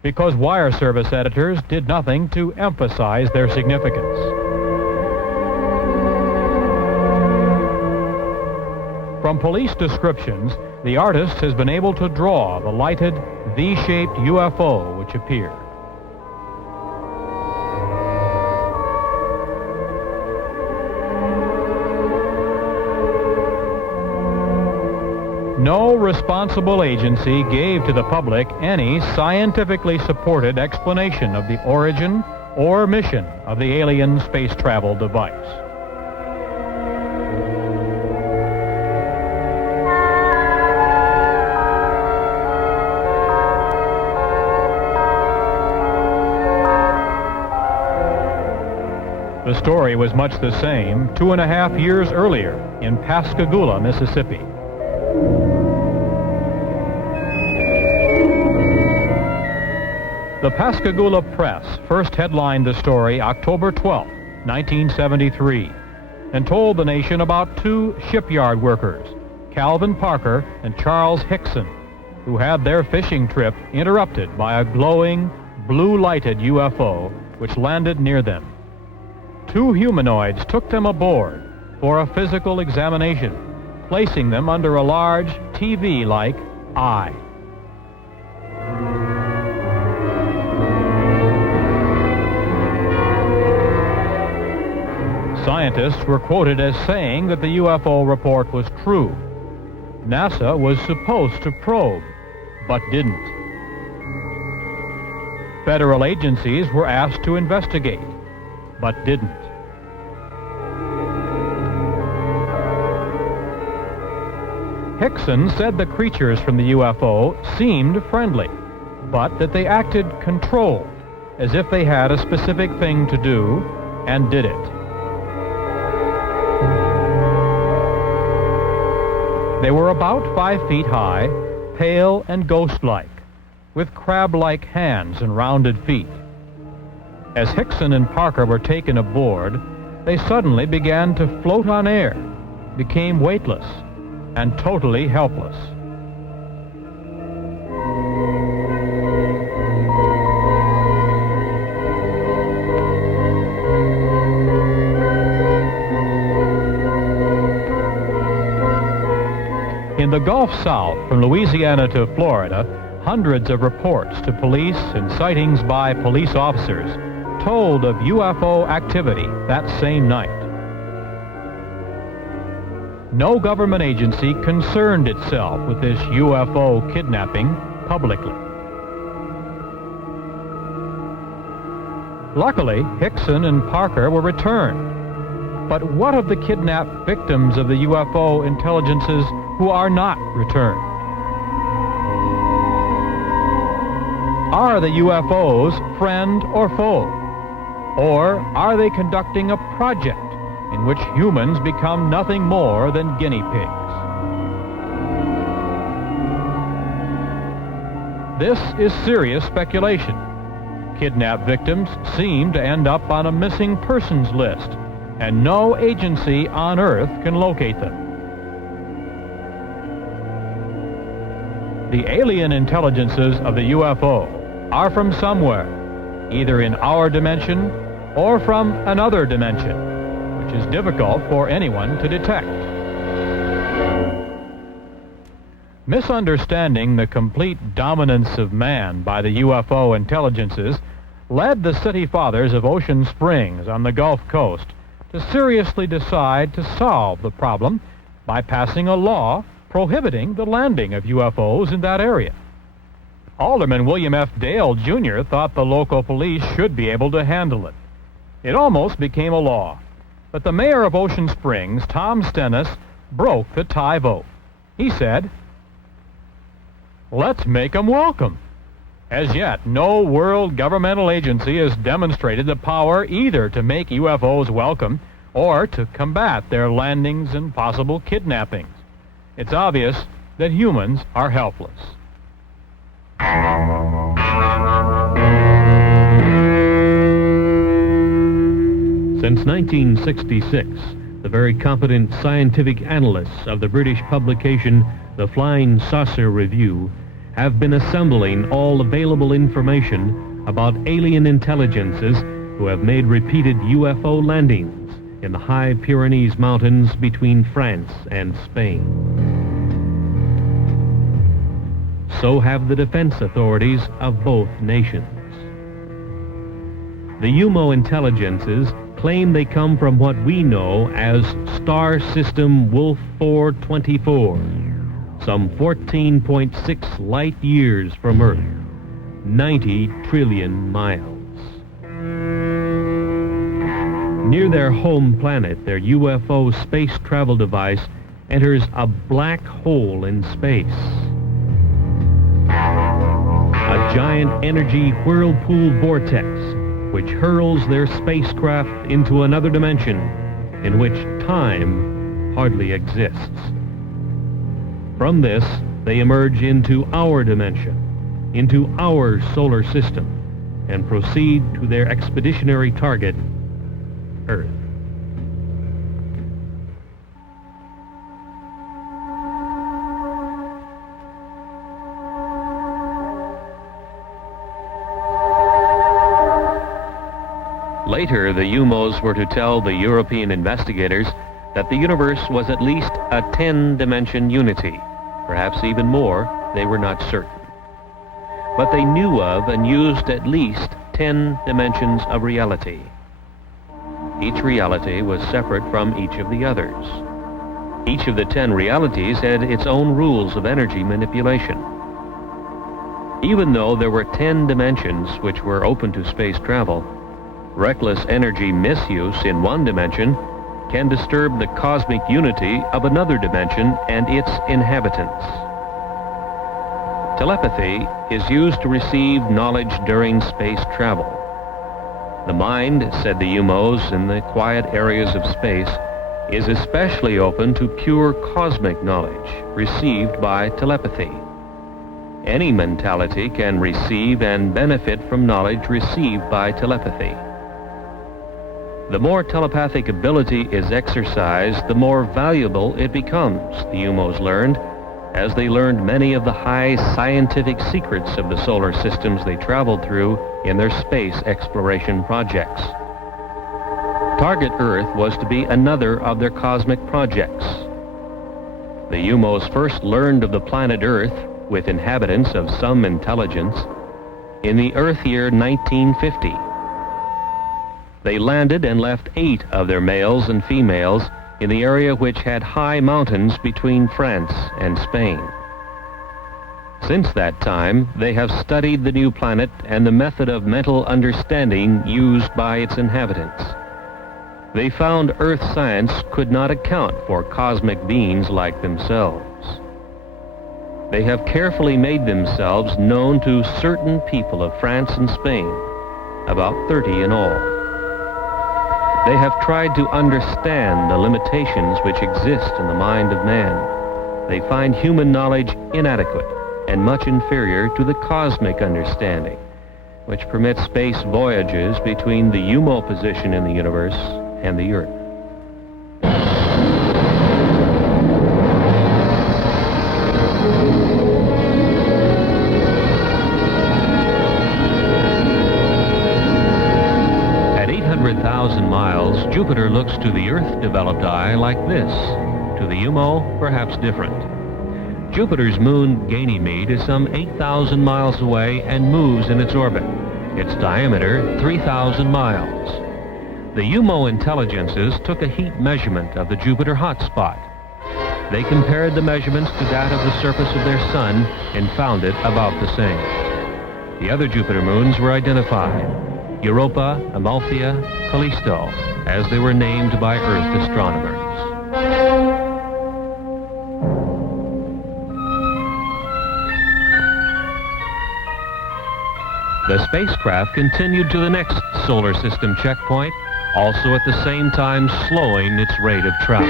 because wire service editors did nothing to emphasize their significance. From police descriptions, the artist has been able to draw the lighted, V-shaped UFO which appeared. No responsible agency gave to the public any scientifically supported explanation of the origin or mission of the alien space travel device. The story was much the same 2.5 years earlier in Pascagoula, Mississippi. The Pascagoula Press first headlined the story October 12, 1973, and told the nation about two shipyard workers, Calvin Parker and Charles Hickson, who had their fishing trip interrupted by a glowing, blue-lighted UFO which landed near them. Two humanoids took them aboard for a physical examination, placing them under a large TV-like eye. Scientists were quoted as saying that the UFO report was true. NASA was supposed to probe, but didn't. Federal agencies were asked to investigate, but didn't. Hickson said the creatures from the UFO seemed friendly, but that they acted controlled, as if they had a specific thing to do, and did it. They were about 5 feet high, pale and ghost-like, with crab-like hands and rounded feet. As Hickson and Parker were taken aboard, they suddenly began to float on air, became weightless, and totally helpless. In the Gulf South, from Louisiana to Florida, hundreds of reports to police and sightings by police officers told of UFO activity that same night. No government agency concerned itself with this UFO kidnapping publicly. Luckily, Hickson and Parker were returned. But what of the kidnapped victims of the UFO intelligences who are not returned? Are the UFOs friend or foe? Or are they conducting a project in which humans become nothing more than guinea pigs? This is serious speculation. Kidnapped victims seem to end up on a missing persons list, and no agency on Earth can locate them. The alien intelligences of the UFO are from somewhere, either in our dimension or from another dimension, which is difficult for anyone to detect. Misunderstanding the complete dominance of man by the UFO intelligences led the city fathers of Ocean Springs on the Gulf Coast to seriously decide to solve the problem by passing a law prohibiting the landing of UFOs in that area. Alderman William F. Dale, Jr. thought the local police should be able to handle it. It almost became a law, but the mayor of Ocean Springs, Tom Stennis, broke the tie vote. He said, "Let's make them welcome." As yet, no world governmental agency has demonstrated the power either to make UFOs welcome or to combat their landings and possible kidnappings. It's obvious that humans are helpless. Since 1966, the very competent scientific analysts of the British publication The Flying Saucer Review have been assembling all available information about alien intelligences who have made repeated UFO landings in the high Pyrenees Mountains between France and Spain. So have the defense authorities of both nations. The UMO intelligences claim they come from what we know as Star System Wolf 424, some 14.6 light years from Earth, 90 trillion miles. Near their home planet, their UFO space travel device enters a black hole in space. A giant energy whirlpool vortex which hurls their spacecraft into another dimension in which time hardly exists. From this, they emerge into our dimension, into our solar system, and proceed to their expeditionary target, Earth. Later, the UFOs were to tell the European investigators that the universe was at least a 10-dimension unity. Perhaps even more, they were not certain. But they knew of and used at least 10 dimensions of reality. Each reality was separate from each of the others. Each of the 10 realities had its own rules of energy manipulation. Even though there were 10 dimensions which were open to space travel, reckless energy misuse in one dimension can disturb the cosmic unity of another dimension and its inhabitants. Telepathy is used to receive knowledge during space travel. The mind, said the UFOs in the quiet areas of space, is especially open to pure cosmic knowledge received by telepathy. Any mentality can receive and benefit from knowledge received by telepathy. The more telepathic ability is exercised, the more valuable it becomes, the UFOs learned, as they learned many of the high scientific secrets of the solar systems they traveled through in their space exploration projects. Target Earth was to be another of their cosmic projects. The UFOs first learned of the planet Earth, with inhabitants of some intelligence, in the Earth year 1950. They landed and left 8 of their males and females in the area which had high mountains between France and Spain. Since that time, they have studied the new planet and the method of mental understanding used by its inhabitants. They found Earth science could not account for cosmic beings like themselves. They have carefully made themselves known to certain people of France and Spain, about 30 in all. They have tried to understand the limitations which exist in the mind of man. They find human knowledge inadequate and much inferior to the cosmic understanding, which permits space voyages between the UFO position in the universe and the Earth. At 800,000 miles, Jupiter looks to the Earth-developed eye like this. To the UFO, perhaps different. Jupiter's moon, Ganymede, is some 8,000 miles away and moves in its orbit. Its diameter, 3,000 miles. The UFO intelligences took a heat measurement of the Jupiter hotspot. They compared the measurements to that of the surface of their sun and found it about the same. The other Jupiter moons were identified: Europa, Amalthea, Callisto, as they were named by Earth astronomers. The spacecraft continued to the next solar system checkpoint, also at the same time slowing its rate of travel.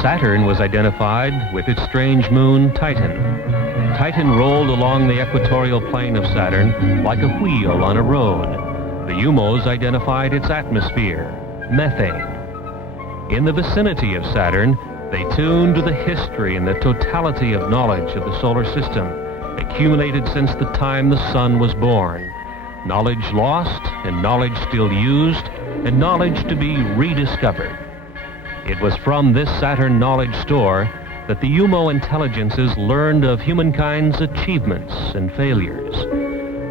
Saturn was identified with its strange moon, Titan. Titan rolled along the equatorial plane of Saturn like a wheel on a road. The UFOs identified its atmosphere, methane. In the vicinity of Saturn, they tuned to the history and the totality of knowledge of the solar system, accumulated since the time the sun was born. Knowledge lost, and knowledge still used, and knowledge to be rediscovered. It was from this Saturn knowledge store that the UFO intelligences learned of humankind's achievements and failures.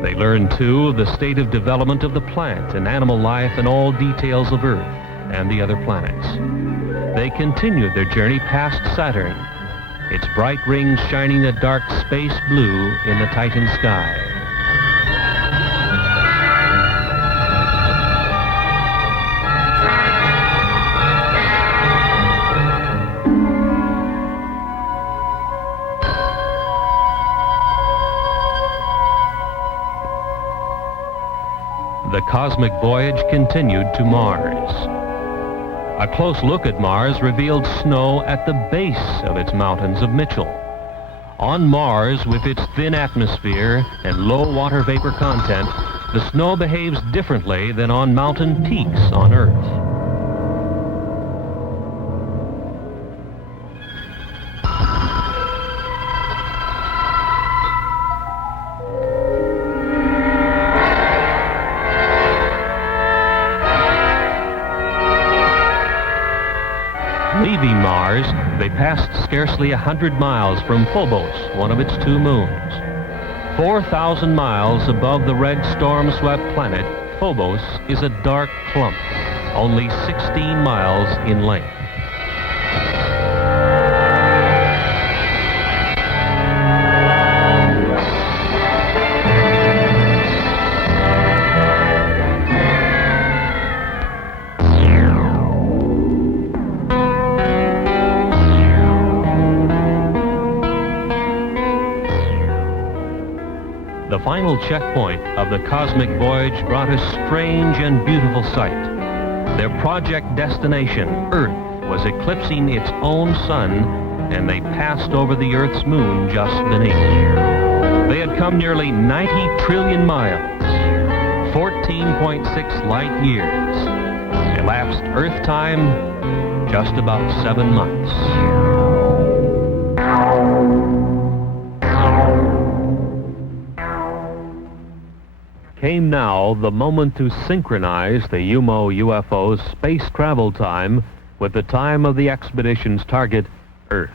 They learned, too, of the state of development of the plant and animal life and all details of Earth and the other planets. They continued their journey past Saturn, its bright rings shining a dark space blue in the Titan sky. the cosmic voyage continued to Mars. A close look at Mars revealed snow at the base of its mountains of Mitchell. On Mars, with its thin atmosphere and low water vapor content, the snow behaves differently than on mountain peaks on Earth. Leaving Mars, they passed scarcely 100 miles from Phobos, one of its two moons. 4,000 miles above the red storm-swept planet, Phobos is a dark clump, only 16 miles in length. The final checkpoint of the cosmic voyage brought a strange and beautiful sight. Their project destination, Earth, was eclipsing its own sun, and they passed over the Earth's moon just beneath. They had come nearly 90 trillion miles, 14.6 light years. Elapsed Earth time, just about 7 months. Came now the moment to synchronize the UFO's space travel time with the time of the expedition's target, Earth.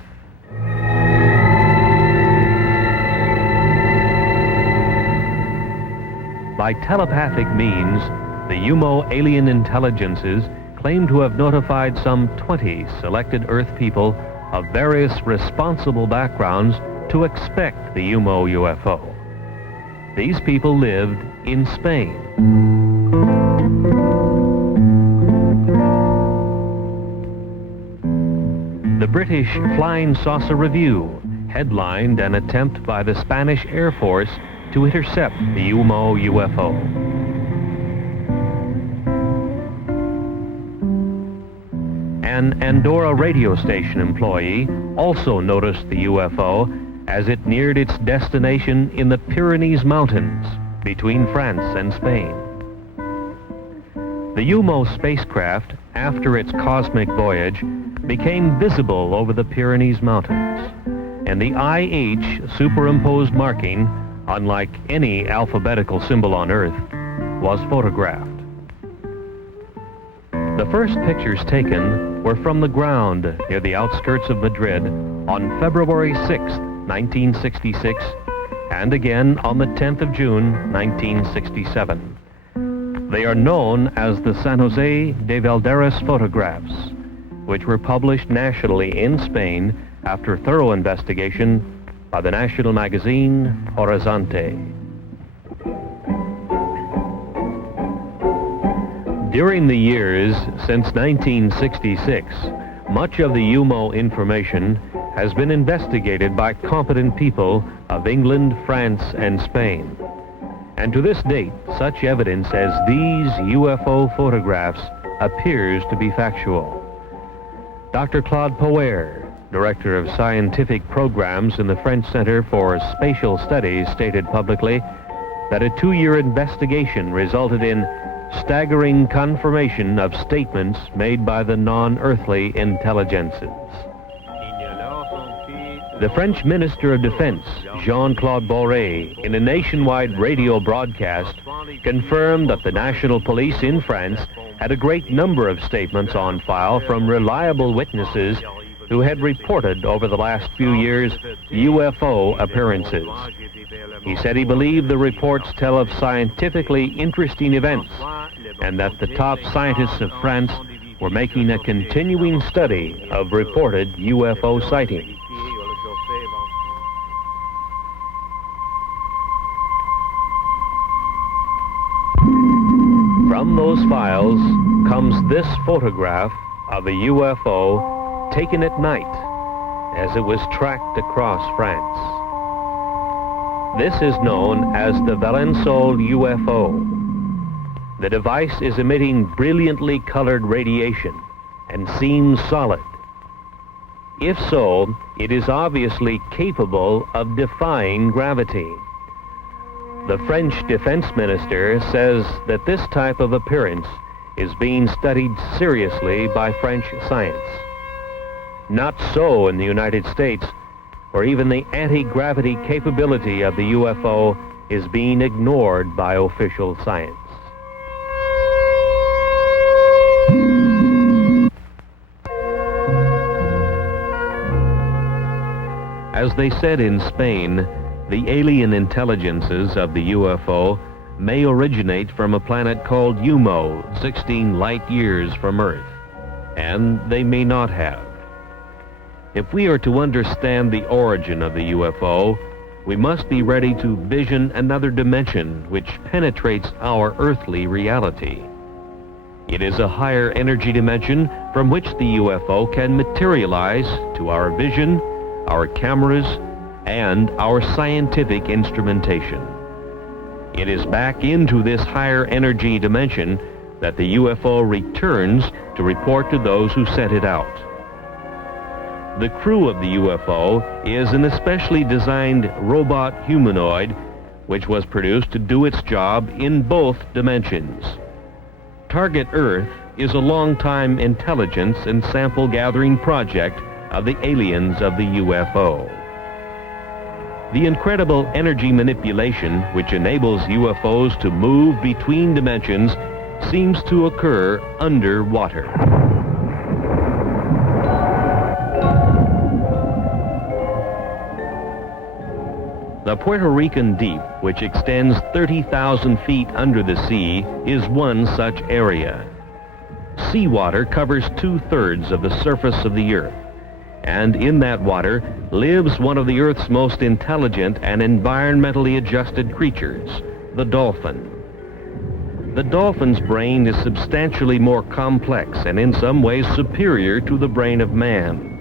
By telepathic means, the UMO alien intelligences claim to have notified some 20 selected Earth people of various responsible backgrounds to expect the UFO. These people lived in Spain. The British Flying Saucer Review headlined an attempt by the Spanish Air Force to intercept the UFO. An Andorra radio station employee also noticed the UFO as it neared its destination in the Pyrenees Mountains between France and Spain. The UMO spacecraft, after its cosmic voyage, became visible over the Pyrenees Mountains, and the IH superimposed marking, unlike any alphabetical symbol on Earth, was photographed. The first pictures taken were from the ground near the outskirts of Madrid on February 6th, 1966, and again on the 10th of June, 1967. They are known as the San Jose de Valderas photographs, which were published nationally in Spain after thorough investigation by the national magazine Horizonte. During the years since 1966, much of the UMO information has been investigated by competent people of England, France, and Spain. And to this date, such evidence as these UFO photographs appears to be factual. Dr. Claude Poer, Director of Scientific Programs in the French Center for Spatial Studies, stated publicly that a 2-year investigation resulted in staggering confirmation of statements made by the non-earthly intelligences. The French Minister of Defense, Jean-Claude Boré, in a nationwide radio broadcast, confirmed that the national police in France had a great number of statements on file from reliable witnesses who had reported over the last few years UFO appearances. He said he believed the reports tell of scientifically interesting events and that the top scientists of France were making a continuing study of reported UFO sightings. From those files comes this photograph of a UFO taken at night as it was tracked across France. This is known as the Valençol UFO. The device is emitting brilliantly colored radiation and seems solid. If so, it is obviously capable of defying gravity. The French defense minister says that this type of appearance is being studied seriously by French science. Not so in the United States, where even the anti-gravity capability of the UFO is being ignored by official science. As they said in Spain, the alien intelligences of the UFO may originate from a planet called UMO, 16 light years from Earth, and they may not have. If we are to understand the origin of the UFO, we must be ready to vision another dimension which penetrates our earthly reality. It is a higher energy dimension from which the UFO can materialize to our vision, our cameras, and our scientific instrumentation. It is back into this higher energy dimension that the UFO returns to report to those who sent it out. The crew of the UFO is an especially designed robot humanoid which was produced to do its job in both dimensions. Target Earth is a long-time intelligence and sample gathering project of the aliens of the UFO. The incredible energy manipulation which enables UFOs to move between dimensions seems to occur underwater. The Puerto Rican Deep, which extends 30,000 feet under the sea, is one such area. Seawater covers 2/3 of the surface of the Earth, and in that water lives one of the Earth's most intelligent and environmentally adjusted creatures, the dolphin. The dolphin's brain is substantially more complex and in some ways superior to the brain of man.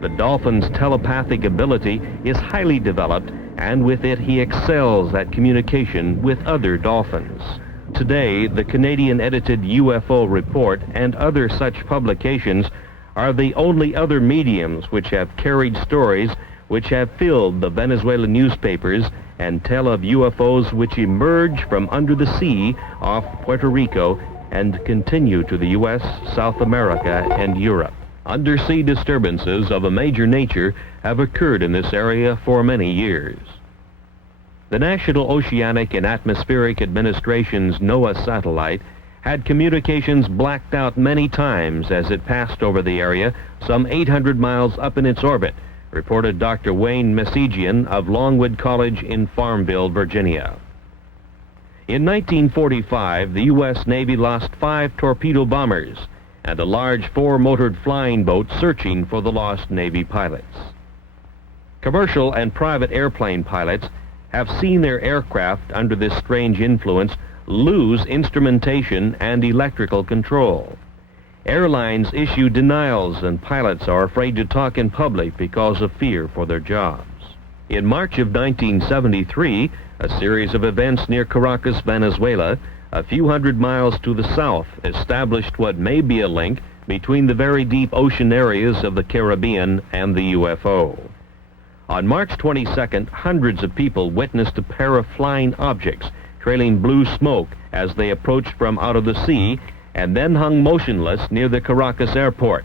The dolphin's telepathic ability is highly developed, and with it he excels at communication with other dolphins. Today, the Canadian-edited UFO report and other such publications are the only other mediums which have carried stories which have filled the Venezuelan newspapers and tell of UFOs which emerge from under the sea off Puerto Rico and continue to the U.S., South America, and Europe. Undersea disturbances of a major nature have occurred in this area for many years. The National Oceanic and Atmospheric Administration's NOAA satellite had communications blacked out many times as it passed over the area, some 800 miles up in its orbit, reported Dr. Wayne Messigian of Longwood College in Farmville, Virginia. In 1945, the U.S. Navy lost 5 torpedo bombers and a large 4-motored flying boat searching for the lost Navy pilots. Commercial and private airplane pilots have seen their aircraft under this strange influence lose instrumentation and electrical control. Airlines issue denials and pilots are afraid to talk in public because of fear for their jobs. In March of 1973, a series of events near Caracas, Venezuela, a few hundred miles to the south, established what may be a link between the very deep ocean areas of the Caribbean and the UFO. On March 22nd, hundreds of people witnessed a pair of flying objects trailing blue smoke as they approached from out of the sea and then hung motionless near the Caracas airport.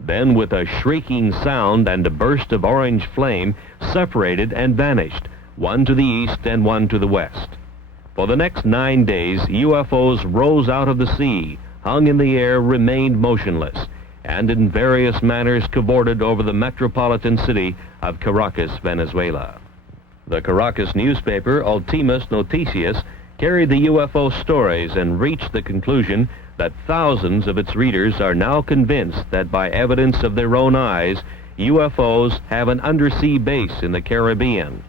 Then, with a shrieking sound and a burst of orange flame, separated and vanished, one to the east and one to the west. For the next 9 days, UFOs rose out of the sea, hung in the air, remained motionless, and in various manners cavorted over the metropolitan city of Caracas, Venezuela. The Caracas newspaper, Ultimas Noticias, carried the UFO stories and reached the conclusion that thousands of its readers are now convinced that by evidence of their own eyes, UFOs have an undersea base in the Caribbean.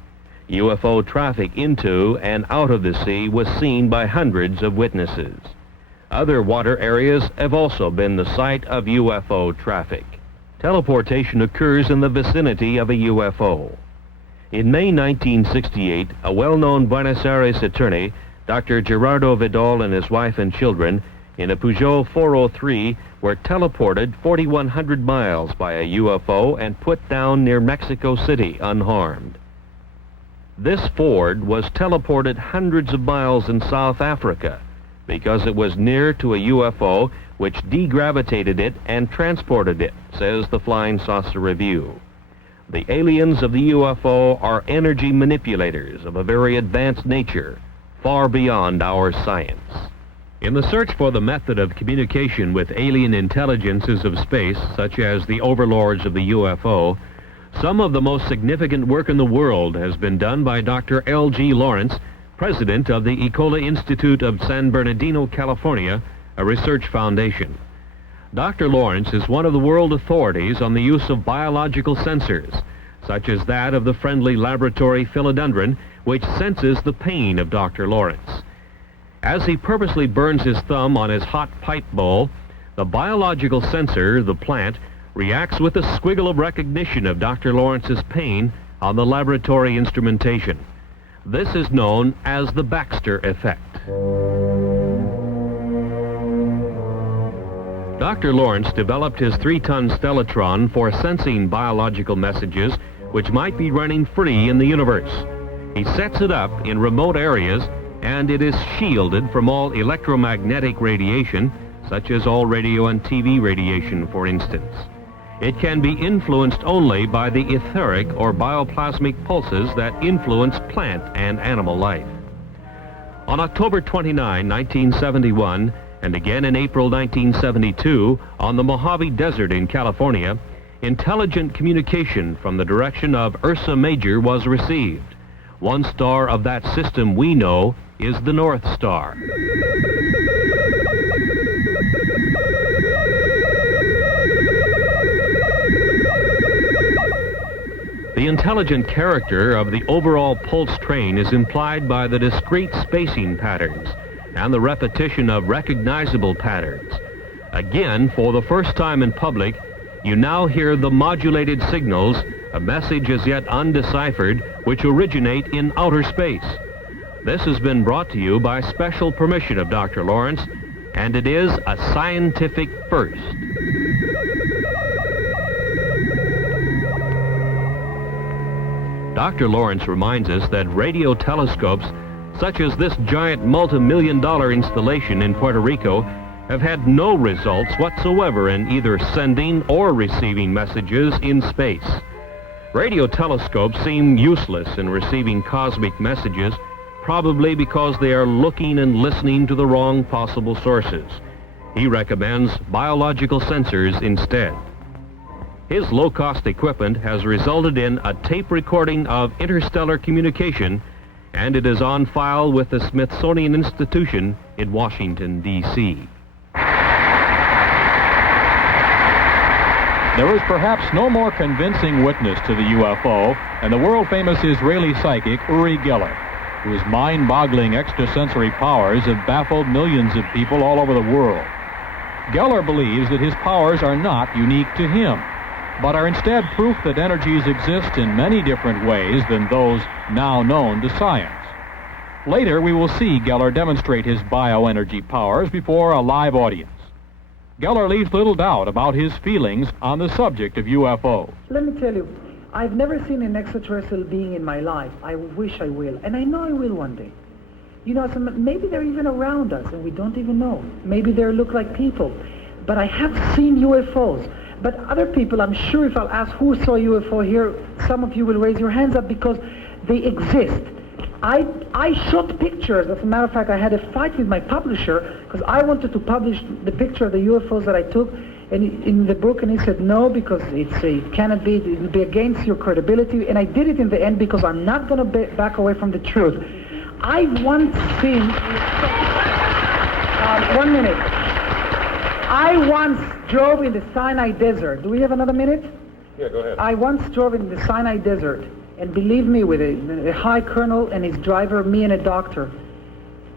UFO traffic into and out of the sea was seen by hundreds of witnesses. Other water areas have also been the site of UFO traffic. Teleportation occurs in the vicinity of a UFO. In May 1968, a well-known Buenos Aires attorney Dr. Gerardo Vidal and his wife and children in a Peugeot 403 were teleported 4,100 miles by a UFO and put down near Mexico City unharmed. This Ford was teleported hundreds of miles in South Africa because it was near to a UFO which degravitated it and transported it, says the Flying Saucer Review. The aliens of the UFO are energy manipulators of a very advanced nature, far beyond our science. In the search for the method of communication with alien intelligences of space, such as the overlords of the UFO, some of the most significant work in the world has been done by Dr. L.G. Lawrence, president of the Ecola Institute of San Bernardino, California, a research foundation. Dr. Lawrence is one of the world authorities on the use of biological sensors, such as that of the friendly laboratory philodendron, which senses the pain of Dr. Lawrence. As he purposely burns his thumb on his hot pipe bowl, the biological sensor, the plant, reacts with a squiggle of recognition of Dr. Lawrence's pain on the laboratory instrumentation. This is known as the Baxter effect. Dr. Lawrence developed his 3-ton stellatron for sensing biological messages which might be running free in the universe. He sets it up in remote areas, and it is shielded from all electromagnetic radiation, such as all radio and TV radiation, for instance. It can be influenced only by the etheric or bioplasmic pulses that influence plant and animal life. On October 29, 1971, and again in April 1972, on the Mojave Desert in California, intelligent communication from the direction of Ursa Major was received. One star of that system we know is the North Star. The intelligent character of the overall pulse train is implied by the discrete spacing patterns and the repetition of recognizable patterns. Again, for the first time in public, you now hear the modulated signals, a message as yet undeciphered, which originate in outer space. This has been brought to you by special permission of Dr. Lawrence, and it is a scientific first. Dr. Lawrence reminds us that radio telescopes, such as this giant multi-million-dollar installation in Puerto Rico, have had no results whatsoever in either sending or receiving messages in space. Radio telescopes seem useless in receiving cosmic messages, probably because they are looking and listening to the wrong possible sources. He recommends biological sensors instead. His low-cost equipment has resulted in a tape recording of interstellar communication, and it is on file with the Smithsonian Institution in Washington, D.C. There is perhaps no more convincing witness to the UFO than the world-famous Israeli psychic Uri Geller, whose mind-boggling extrasensory powers have baffled millions of people all over the world. Geller believes that his powers are not unique to him, but are instead proof that energies exist in many different ways than those now known to science. Later, we will see Geller demonstrate his bioenergy powers before a live audience. Geller leaves little doubt about his feelings on the subject of UFOs. Let me tell you, I've never seen an extraterrestrial being in my life. I wish I will, and I know I will one day. You know, so maybe they're even around us and we don't even know. Maybe they look like people. But I have seen UFOs. But other people, I'm sure if I'll ask who saw UFO here, some of you will raise your hands up because they exist. I shot pictures. As a matter of fact, I had a fight with my publisher because I wanted to publish the picture of the UFOs that I took in the book, and he said no because it cannot be, it will be against your credibility. And I did it in the end because I'm not going to back away from the truth. I once seen... 1 minute. I once drove in the Sinai Desert. Do we have another minute? Yeah, go ahead. I once drove in the Sinai Desert, and believe me, with a high colonel and his driver, me and a doctor.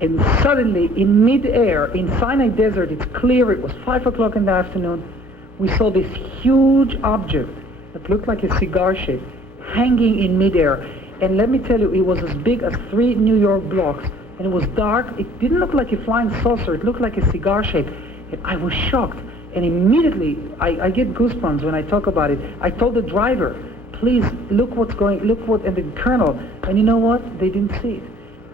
And suddenly, in mid-air, in Sinai Desert, it's clear, it was 5 o'clock in the afternoon, we saw this huge object that looked like a cigar shape hanging in mid-air. And let me tell you, it was as big as 3 New York blocks, and it was dark. It didn't look like a flying saucer. It looked like a cigar shape. And I was shocked. And immediately, I get goosebumps when I talk about it. I told the driver, please, look and the colonel. And you know what? They didn't see it.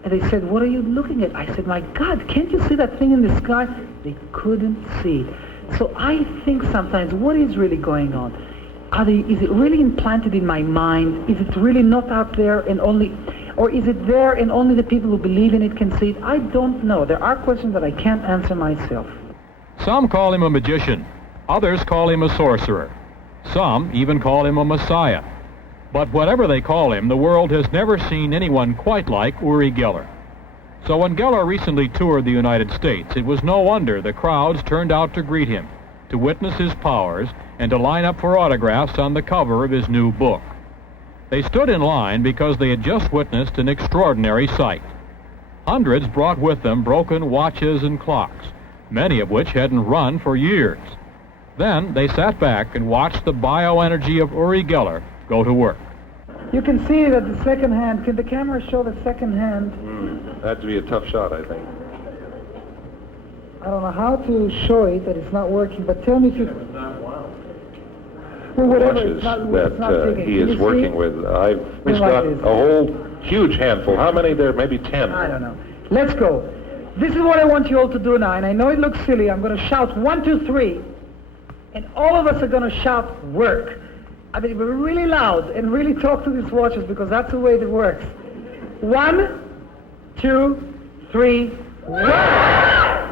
And they said, what are you looking at? I said, my God, can't you see that thing in the sky? They couldn't see it. So I think sometimes, what is really going on? Is it really implanted in my mind? Is it really not out there or is it there and only the people who believe in it can see it? I don't know. There are questions that I can't answer myself. Some call him a magician. Others call him a sorcerer. Some even call him a messiah. But whatever they call him, the world has never seen anyone quite like Uri Geller. So when Geller recently toured the United States, it was no wonder the crowds turned out to greet him, to witness his powers, and to line up for autographs on the cover of his new book. They stood in line because they had just witnessed an extraordinary sight. Hundreds brought with them broken watches and clocks, many of which hadn't run for years. Then they sat back and watched the bioenergy of Uri Geller go to work. You can see that the second hand. Can the camera show the second hand? That'd be a tough shot, I think. I don't know how to show it, that it's not working, but tell me if you... Well, whatever, Watches it's not that he is working with. He's got a whole huge handful. How many there? Maybe 10. I don't know. Let's go. This is what I want you all to do now, and I know it looks silly. I'm going to shout 1, 2, 3, and all of us are going to shout work. I mean, we're really loud and really talk to these watches because that's the way it works. 1, 2, 3, work!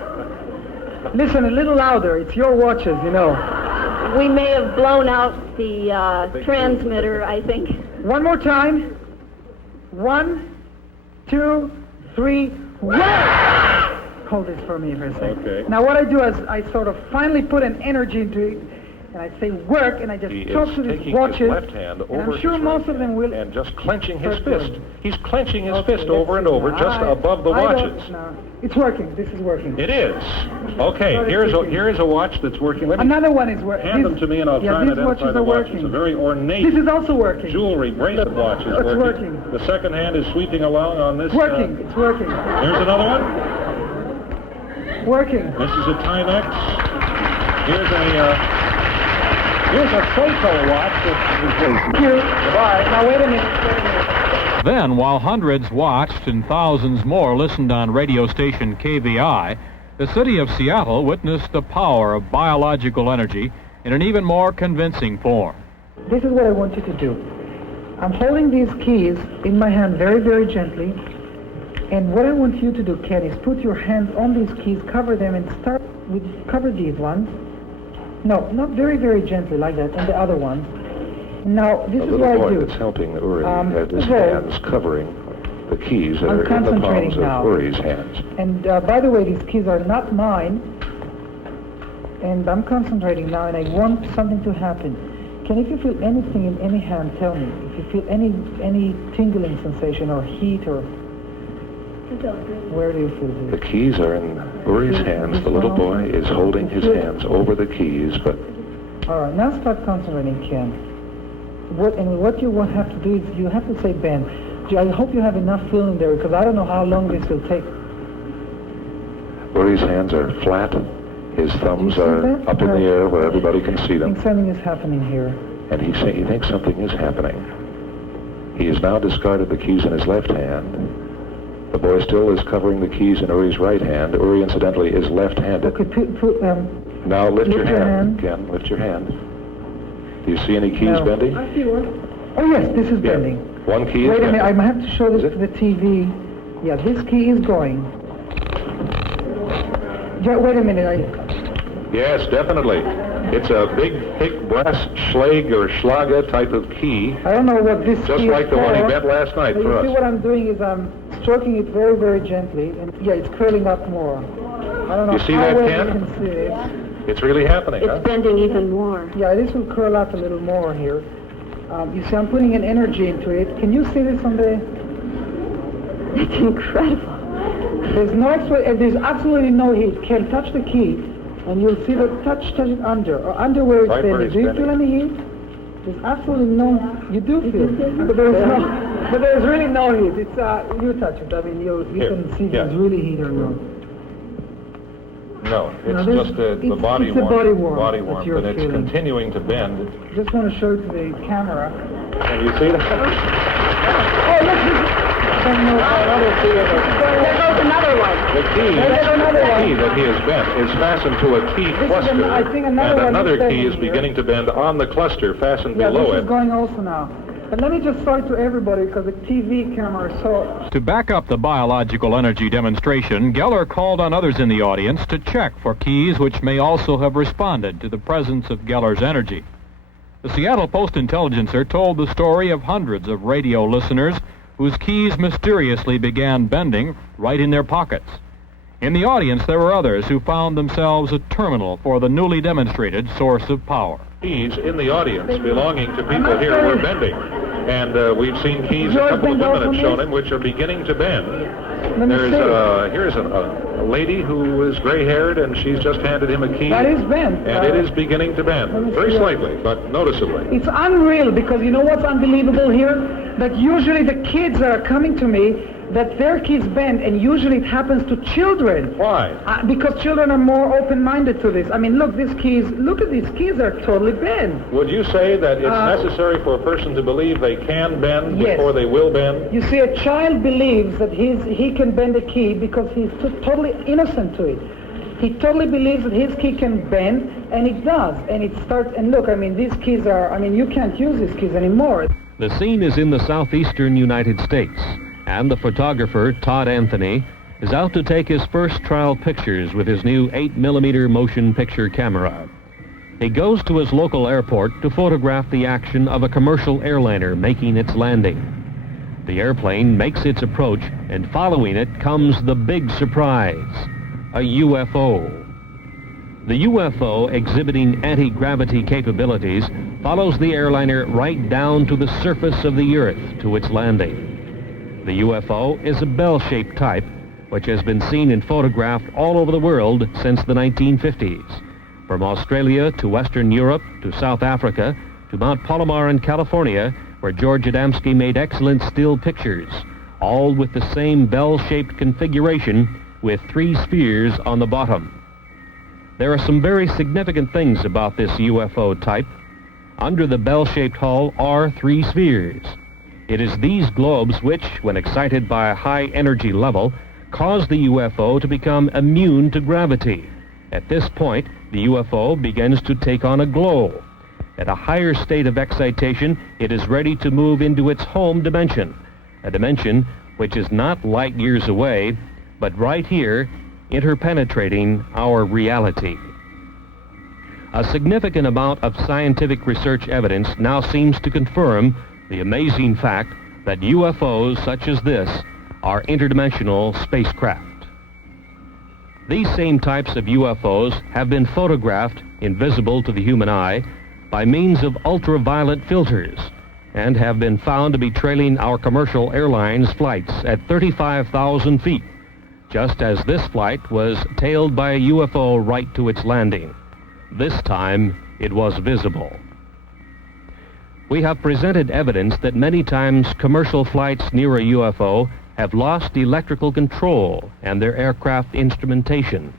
Listen a little louder. It's your watches, you know. We may have blown out the transmitter, I think. One more time. 1, 2, 3, work! Hold this for me for a second. Okay. Now what I do is I sort of finally put an energy into it, and I say work, and I just talk to these watches. His left hand over and I'm sure most of them will. And just clenching his fist. He's clenching his fist over and over, just above the watches. No, it's working. This is working. It is. Okay, here is a watch that's working. Another one is working. Hand them to me, and I'll try and identify the watch. It's a very ornate. This is also working. Jewelry bracelet watch is working. The second hand is sweeping along on this. Working. It's working. Here's another one. Working. This is a Timex. Here's a Seiko watch. Goodbye. Now wait a minute. Then, while hundreds watched and thousands more listened on radio station KVI, the city of Seattle witnessed the power of biological energy in an even more convincing form. This is what I want you to do. I'm holding these keys in my hand very, very gently. And what I want you to do, Ken, is put your hands on these keys, cover them, and cover these ones. No, not very, very gently like that, and the other ones. Now, this is what I do. The little boy that's helping Uri had his hands covering the keys that are in the palms of Uri's hands. And by the way, these keys are not mine. And I'm concentrating now, and I want something to happen. If you feel anything in any hand, tell me. If you feel any tingling sensation or heat or... Where do you feel this? The keys are in Uri's hands. The little boy is holding his hands over the keys, but... All right, now start concentrating, Ken. What you have to do is you have to say, Ben, I hope you have enough feeling there, because I don't know how long this will take. Uri's hands are flat. His thumbs are up in the air where everybody can see them. I think something is happening here. And he thinks something is happening. He has now discarded the keys in his left hand. The boy still is covering the keys in Uri's right hand. Uri, incidentally, is left-handed. Okay, now lift your hand, Ken. Lift your hand. Do you see any keys bending? I see one. Oh, yes, this is bending. One key is Wait a minute, bending. I have to show this to the TV. Yeah, this key is going. Wait a minute. Yes, definitely. It's a big, thick brass Schlag or Schlager type of key. I don't know what this just key like is the one he for. bent last night But for us. You see what I'm doing is I'm stroking it very, very gently, and yeah, it's curling up more. I don't know You see how that, well Ken? you can see it. It's really happening, It's bending even more. Yeah, this will curl up a little more here. You see, I'm putting an energy into it. Can you see this on the... It's incredible. There's absolutely no heat. Ken, touch the key, and you'll see the touch it under, or under where it's bending. Do you feel any heat? There's absolutely no, you do feel it, but there's really no heat. It's, you touch it, I mean, you can see there's really heat around. No, it's just the body warmth, and it's continuing to bend. Just want to show it to the camera. Can you see that? Oh, look, there goes another one. The key that he has bent is fastened to a key cluster, and another key is beginning to bend on the cluster fastened below it. This is going also now. But let me just show it to everybody because the TV camera saw. To back up the biological energy demonstration, Geller called on others in the audience to check for keys which may also have responded to the presence of Geller's energy. The Seattle Post-Intelligencer told the story of hundreds of radio listeners whose keys mysteriously began bending right in their pockets. In the audience, there were others who found themselves a terminal for the newly demonstrated source of power. Keys in the audience belonging to people here were bending. And we've seen keys, a couple of women have shown him, which are beginning to bend. Here's a lady who is gray-haired, and she's just handed him a key. That is bent. And it is beginning to bend, very slightly, but noticeably. It's unreal, because you know what's unbelievable here? That usually the kids that are coming to me, that their keys bend, and usually it happens to children. Why? Because children are more open-minded to this. I mean, look, look at these keys, they're totally bent. Would you say that it's necessary for a person to believe they can bend before they will bend? You see, a child believes that he can bend a key because he's totally innocent to it. He totally believes that his key can bend, and it does. And it starts, and look, I mean, these keys are, I mean, you can't use these keys anymore. The scene is in the southeastern United States, and the photographer, Todd Anthony, is out to take his first trial pictures with his new 8mm motion picture camera. He goes to his local airport to photograph the action of a commercial airliner making its landing. The airplane makes its approach, and following it comes the big surprise, a UFO. The UFO, exhibiting anti-gravity capabilities, follows the airliner right down to the surface of the Earth to its landing. The UFO is a bell-shaped type, which has been seen and photographed all over the world since the 1950s. From Australia to Western Europe to South Africa to Mount Palomar in California, where George Adamski made excellent still pictures, all with the same bell-shaped configuration with 3 spheres on the bottom. There are some very significant things about this UFO type. Under the bell-shaped hull are 3 spheres. It is these globes which, when excited by a high energy level, cause the UFO to become immune to gravity. At this point, the UFO begins to take on a glow. At a higher state of excitation, it is ready to move into its home dimension, a dimension which is not light years away, but right here, interpenetrating our reality. A significant amount of scientific research evidence now seems to confirm the amazing fact that UFOs such as this are interdimensional spacecraft. These same types of UFOs have been photographed, invisible to the human eye, by means of ultraviolet filters, and have been found to be trailing our commercial airlines' flights at 35,000 feet, just as this flight was tailed by a UFO right to its landing. This time, it was visible. We have presented evidence that many times commercial flights near a UFO have lost electrical control and their aircraft instrumentation.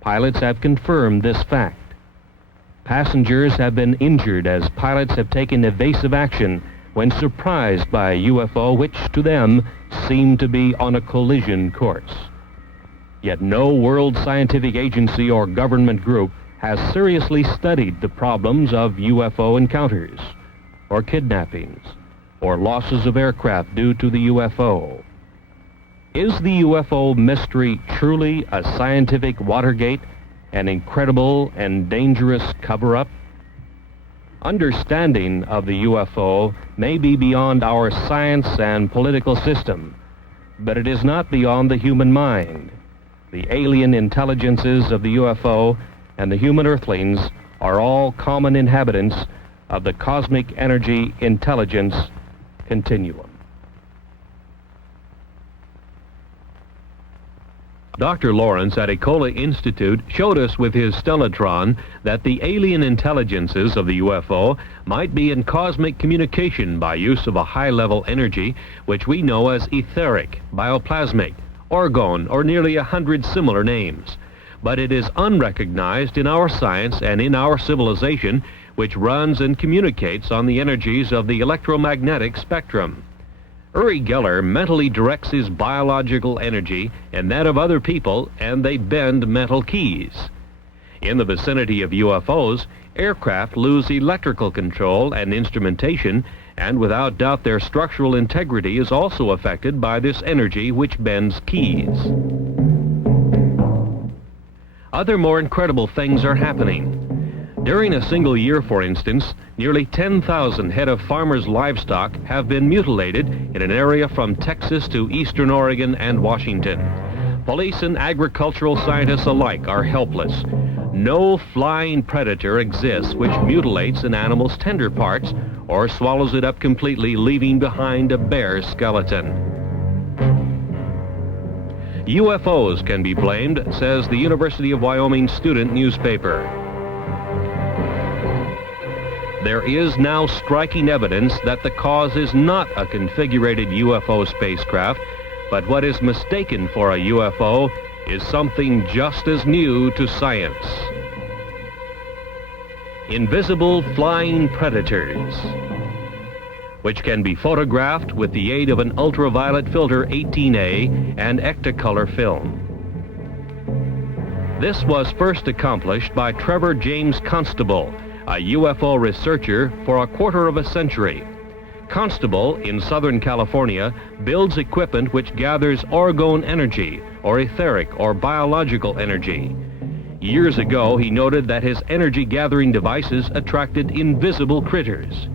Pilots have confirmed this fact. Passengers have been injured as pilots have taken evasive action when surprised by a UFO which to them seemed to be on a collision course. Yet no world scientific agency or government group has seriously studied the problems of UFO encounters, or kidnappings, or losses of aircraft due to the UFO. Is the UFO mystery truly a scientific Watergate, an incredible and dangerous cover-up? Understanding of the UFO may be beyond our science and political system, but it is not beyond the human mind. The alien intelligences of the UFO and the human earthlings are all common inhabitants of the cosmic energy intelligence continuum. Dr. Lawrence at Ecola Institute showed us with his stellatron that the alien intelligences of the UFO might be in cosmic communication by use of a high-level energy which we know as etheric, bioplasmic, orgone, or nearly 100 similar names. But it is unrecognized in our science and in our civilization, which runs and communicates on the energies of the electromagnetic spectrum. Uri Geller mentally directs his biological energy and that of other people, and they bend mental keys. In the vicinity of UFOs, aircraft lose electrical control and instrumentation, and without doubt their structural integrity is also affected by this energy which bends keys. Other more incredible things are happening. During a single year, for instance, nearly 10,000 head of farmers' livestock have been mutilated in an area from Texas to eastern Oregon and Washington. Police and agricultural scientists alike are helpless. No flying predator exists which mutilates an animal's tender parts or swallows it up completely, leaving behind a bare skeleton. UFOs can be blamed, says the University of Wyoming student newspaper. There is now striking evidence that the cause is not a configurated UFO spacecraft, but what is mistaken for a UFO is something just as new to science. Invisible flying predators, which can be photographed with the aid of an ultraviolet filter 18A and Ectacolor film. This was first accomplished by Trevor James Constable, a UFO researcher for a quarter of a century. Constable, in Southern California, builds equipment which gathers orgone energy, or etheric or biological energy. Years ago, he noted that his energy-gathering devices attracted invisible critters.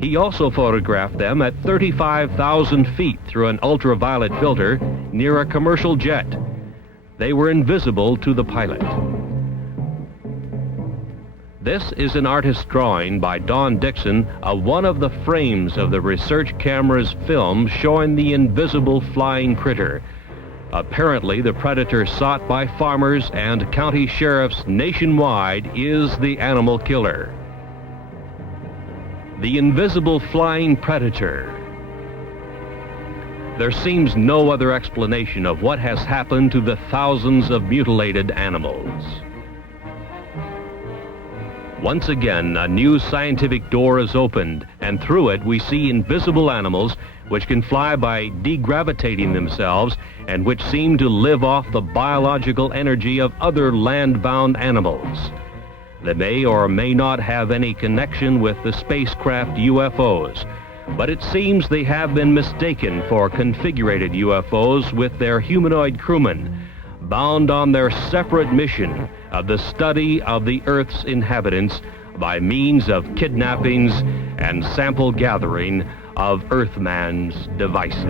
He also photographed them at 35,000 feet through an ultraviolet filter near a commercial jet. They were invisible to the pilot. This is an artist's drawing by Don Dixon of one of the frames of the research camera's film showing the invisible flying critter. Apparently, the predator sought by farmers and county sheriffs nationwide is the animal killer. The invisible flying predator. There seems no other explanation of what has happened to the thousands of mutilated animals. Once again, a new scientific door is opened, and through it we see invisible animals which can fly by degravitating themselves and which seem to live off the biological energy of other land-bound animals. They may or may not have any connection with the spacecraft UFOs, but it seems they have been mistaken for configurated UFOs with their humanoid crewmen, bound on their separate mission of the study of the Earth's inhabitants by means of kidnappings and sample gathering of Earthman's devices.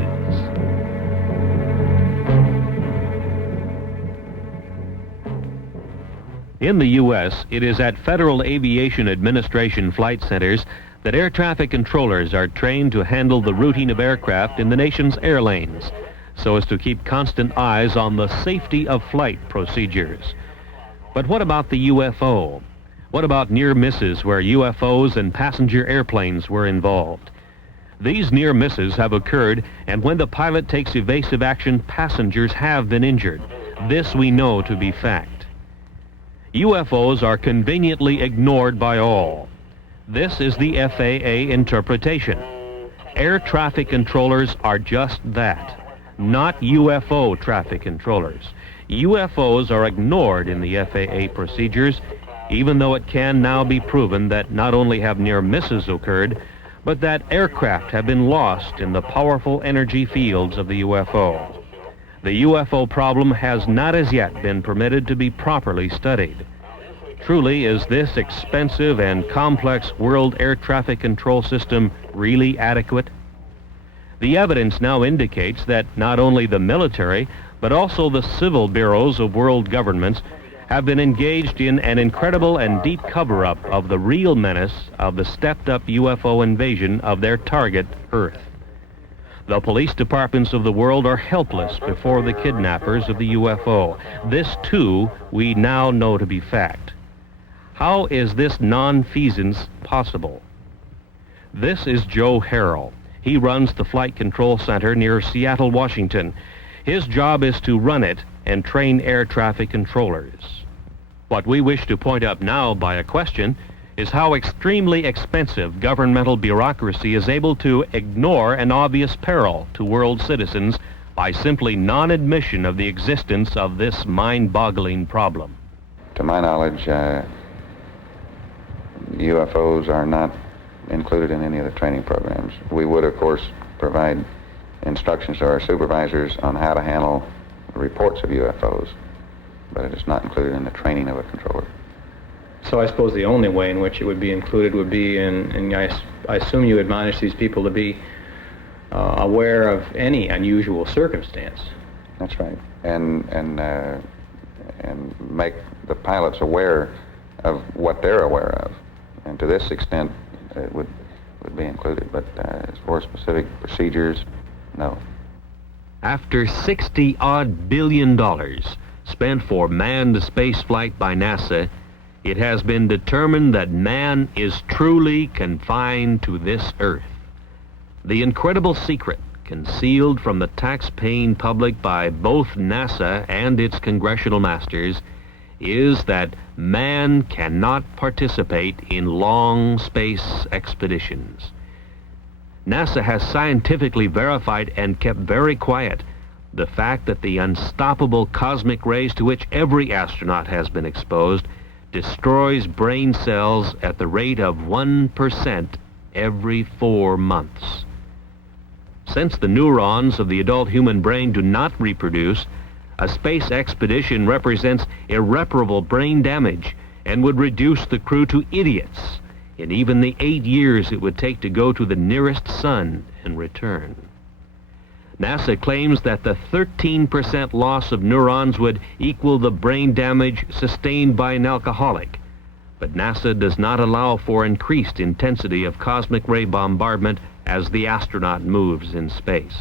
In the U.S., it is at Federal Aviation Administration flight centers that air traffic controllers are trained to handle the routing of aircraft in the nation's air lanes, so as to keep constant eyes on the safety of flight procedures. But what about the UFO? What about near misses where UFOs and passenger airplanes were involved? These near misses have occurred, and when the pilot takes evasive action, passengers have been injured. This we know to be fact. UFOs are conveniently ignored by all. This is the FAA interpretation. Air traffic controllers are just that, not UFO traffic controllers. UFOs are ignored in the FAA procedures, even though it can now be proven that not only have near misses occurred, but that aircraft have been lost in the powerful energy fields of the UFO. The UFO problem has not as yet been permitted to be properly studied. Truly, is this expensive and complex world air traffic control system really adequate? The evidence now indicates that not only the military, but also the civil bureaus of world governments have been engaged in an incredible and deep cover-up of the real menace of the stepped-up UFO invasion of their target, Earth. The police departments of the world are helpless before the kidnappers of the UFO. This, too, we now know to be fact. How is this nonfeasance possible? This is Joe Harrell. He runs the Flight Control Center near Seattle, Washington. His job is to run it and train air traffic controllers. What we wish to point up now by a question is how extremely expensive governmental bureaucracy is able to ignore an obvious peril to world citizens by simply non-admission of the existence of this mind-boggling problem. To my knowledge, UFOs are not included in any of the training programs. We would, of course, provide instructions to our supervisors on how to handle reports of UFOs, but it is not included in the training of a controller. So I suppose the only way in which it would be included would be in I assume you admonish these people to be aware of any unusual circumstance. That's right, and make the pilots aware of what they're aware of, and to this extent it would be included. But as for specific procedures, no. After $60-odd billion spent for manned spaceflight by NASA, it has been determined that man is truly confined to this Earth. The incredible secret concealed from the tax-paying public by both NASA and its congressional masters is that man cannot participate in long space expeditions. NASA has scientifically verified and kept very quiet the fact that the unstoppable cosmic rays to which every astronaut has been exposed destroys brain cells at the rate of 1% every 4 months. Since the neurons of the adult human brain do not reproduce, a space expedition represents irreparable brain damage and would reduce the crew to idiots in even the 8 years it would take to go to the nearest sun and return. NASA claims that the 13% loss of neurons would equal the brain damage sustained by an alcoholic, but NASA does not allow for increased intensity of cosmic ray bombardment as the astronaut moves in space.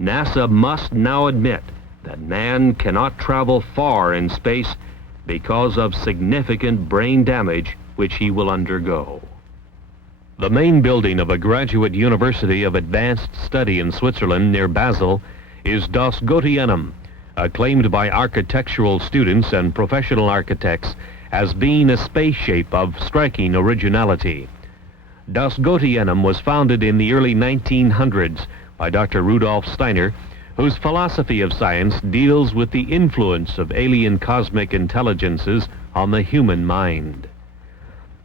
NASA must now admit that man cannot travel far in space because of significant brain damage which he will undergo. The main building of a graduate university of advanced study in Switzerland near Basel is Das Goetheanum, acclaimed by architectural students and professional architects as being a space shape of striking originality. Das Goetheanum was founded in the early 1900s by Dr. Rudolf Steiner, whose philosophy of science deals with the influence of alien cosmic intelligences on the human mind.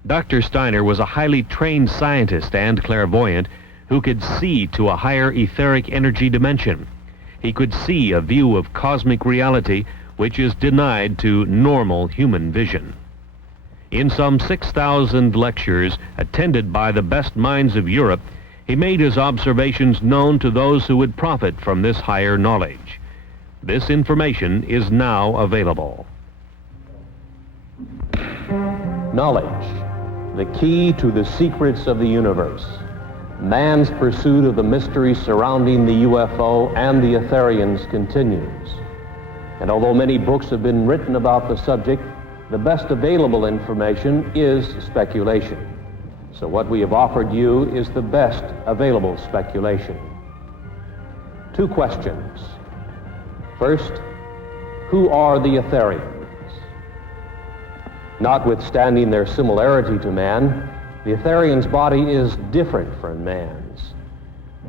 Dr. Steiner was a highly trained scientist and clairvoyant who could see to a higher etheric energy dimension. He could see a view of cosmic reality which is denied to normal human vision. In some 6,000 lectures attended by the best minds of Europe, he made his observations known to those who would profit from this higher knowledge. This information is now available. Knowledge, the key to the secrets of the universe. Man's pursuit of the mystery surrounding the UFO and the Etherians continues. And although many books have been written about the subject, the best available information is speculation. So what we have offered you is the best available speculation. 2 questions. First, who are the Etherians? Notwithstanding their similarity to man, the Etherians' body is different from man's.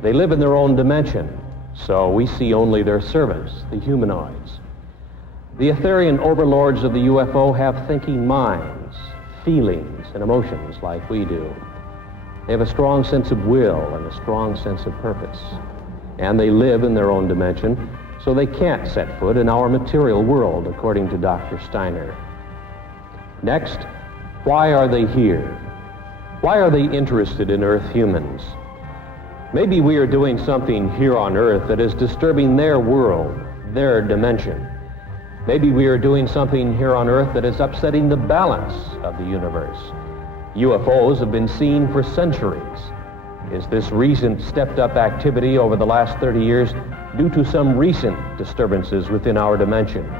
They live in their own dimension, so we see only their servants, the humanoids. The Etherian overlords of the UFO have thinking minds, feelings, and emotions like we do. They have a strong sense of will and a strong sense of purpose. And they live in their own dimension, so they can't set foot in our material world, according to Dr. Steiner. Next, why are they here? Why are they interested in Earth humans? Maybe we are doing something here on Earth that is disturbing their world, their dimension. Maybe we are doing something here on Earth that is upsetting the balance of the universe. UFOs have been seen for centuries. Is this recent stepped-up activity over the last 30 years due to some recent disturbances within our dimension?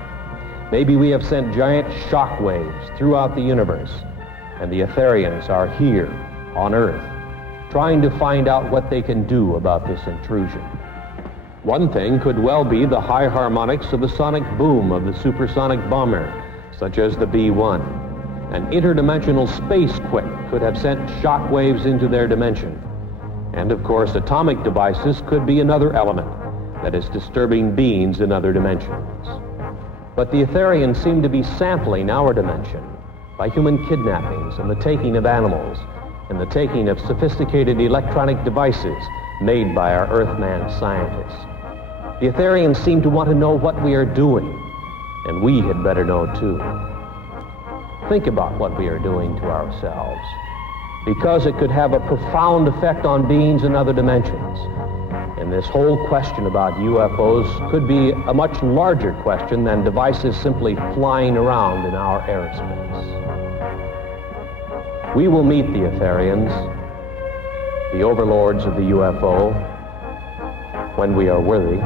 Maybe we have sent giant shock waves throughout the universe, and the Etherians are here on Earth, trying to find out what they can do about this intrusion. One thing could well be the high harmonics of the sonic boom of the supersonic bomber, such as the B-1. An interdimensional space quake could have sent shock waves into their dimension. And of course, atomic devices could be another element that is disturbing beings in other dimensions. But the Etherians seem to be sampling our dimension by human kidnappings and the taking of animals and the taking of sophisticated electronic devices made by our Earthman scientists. The Etherians seem to want to know what we are doing, and we had better know too. Think about what we are doing to ourselves, because it could have a profound effect on beings in other dimensions. And this whole question about UFOs could be a much larger question than devices simply flying around in our airspace. We will meet the Etherians, the overlords of the UFO, when we are worthy.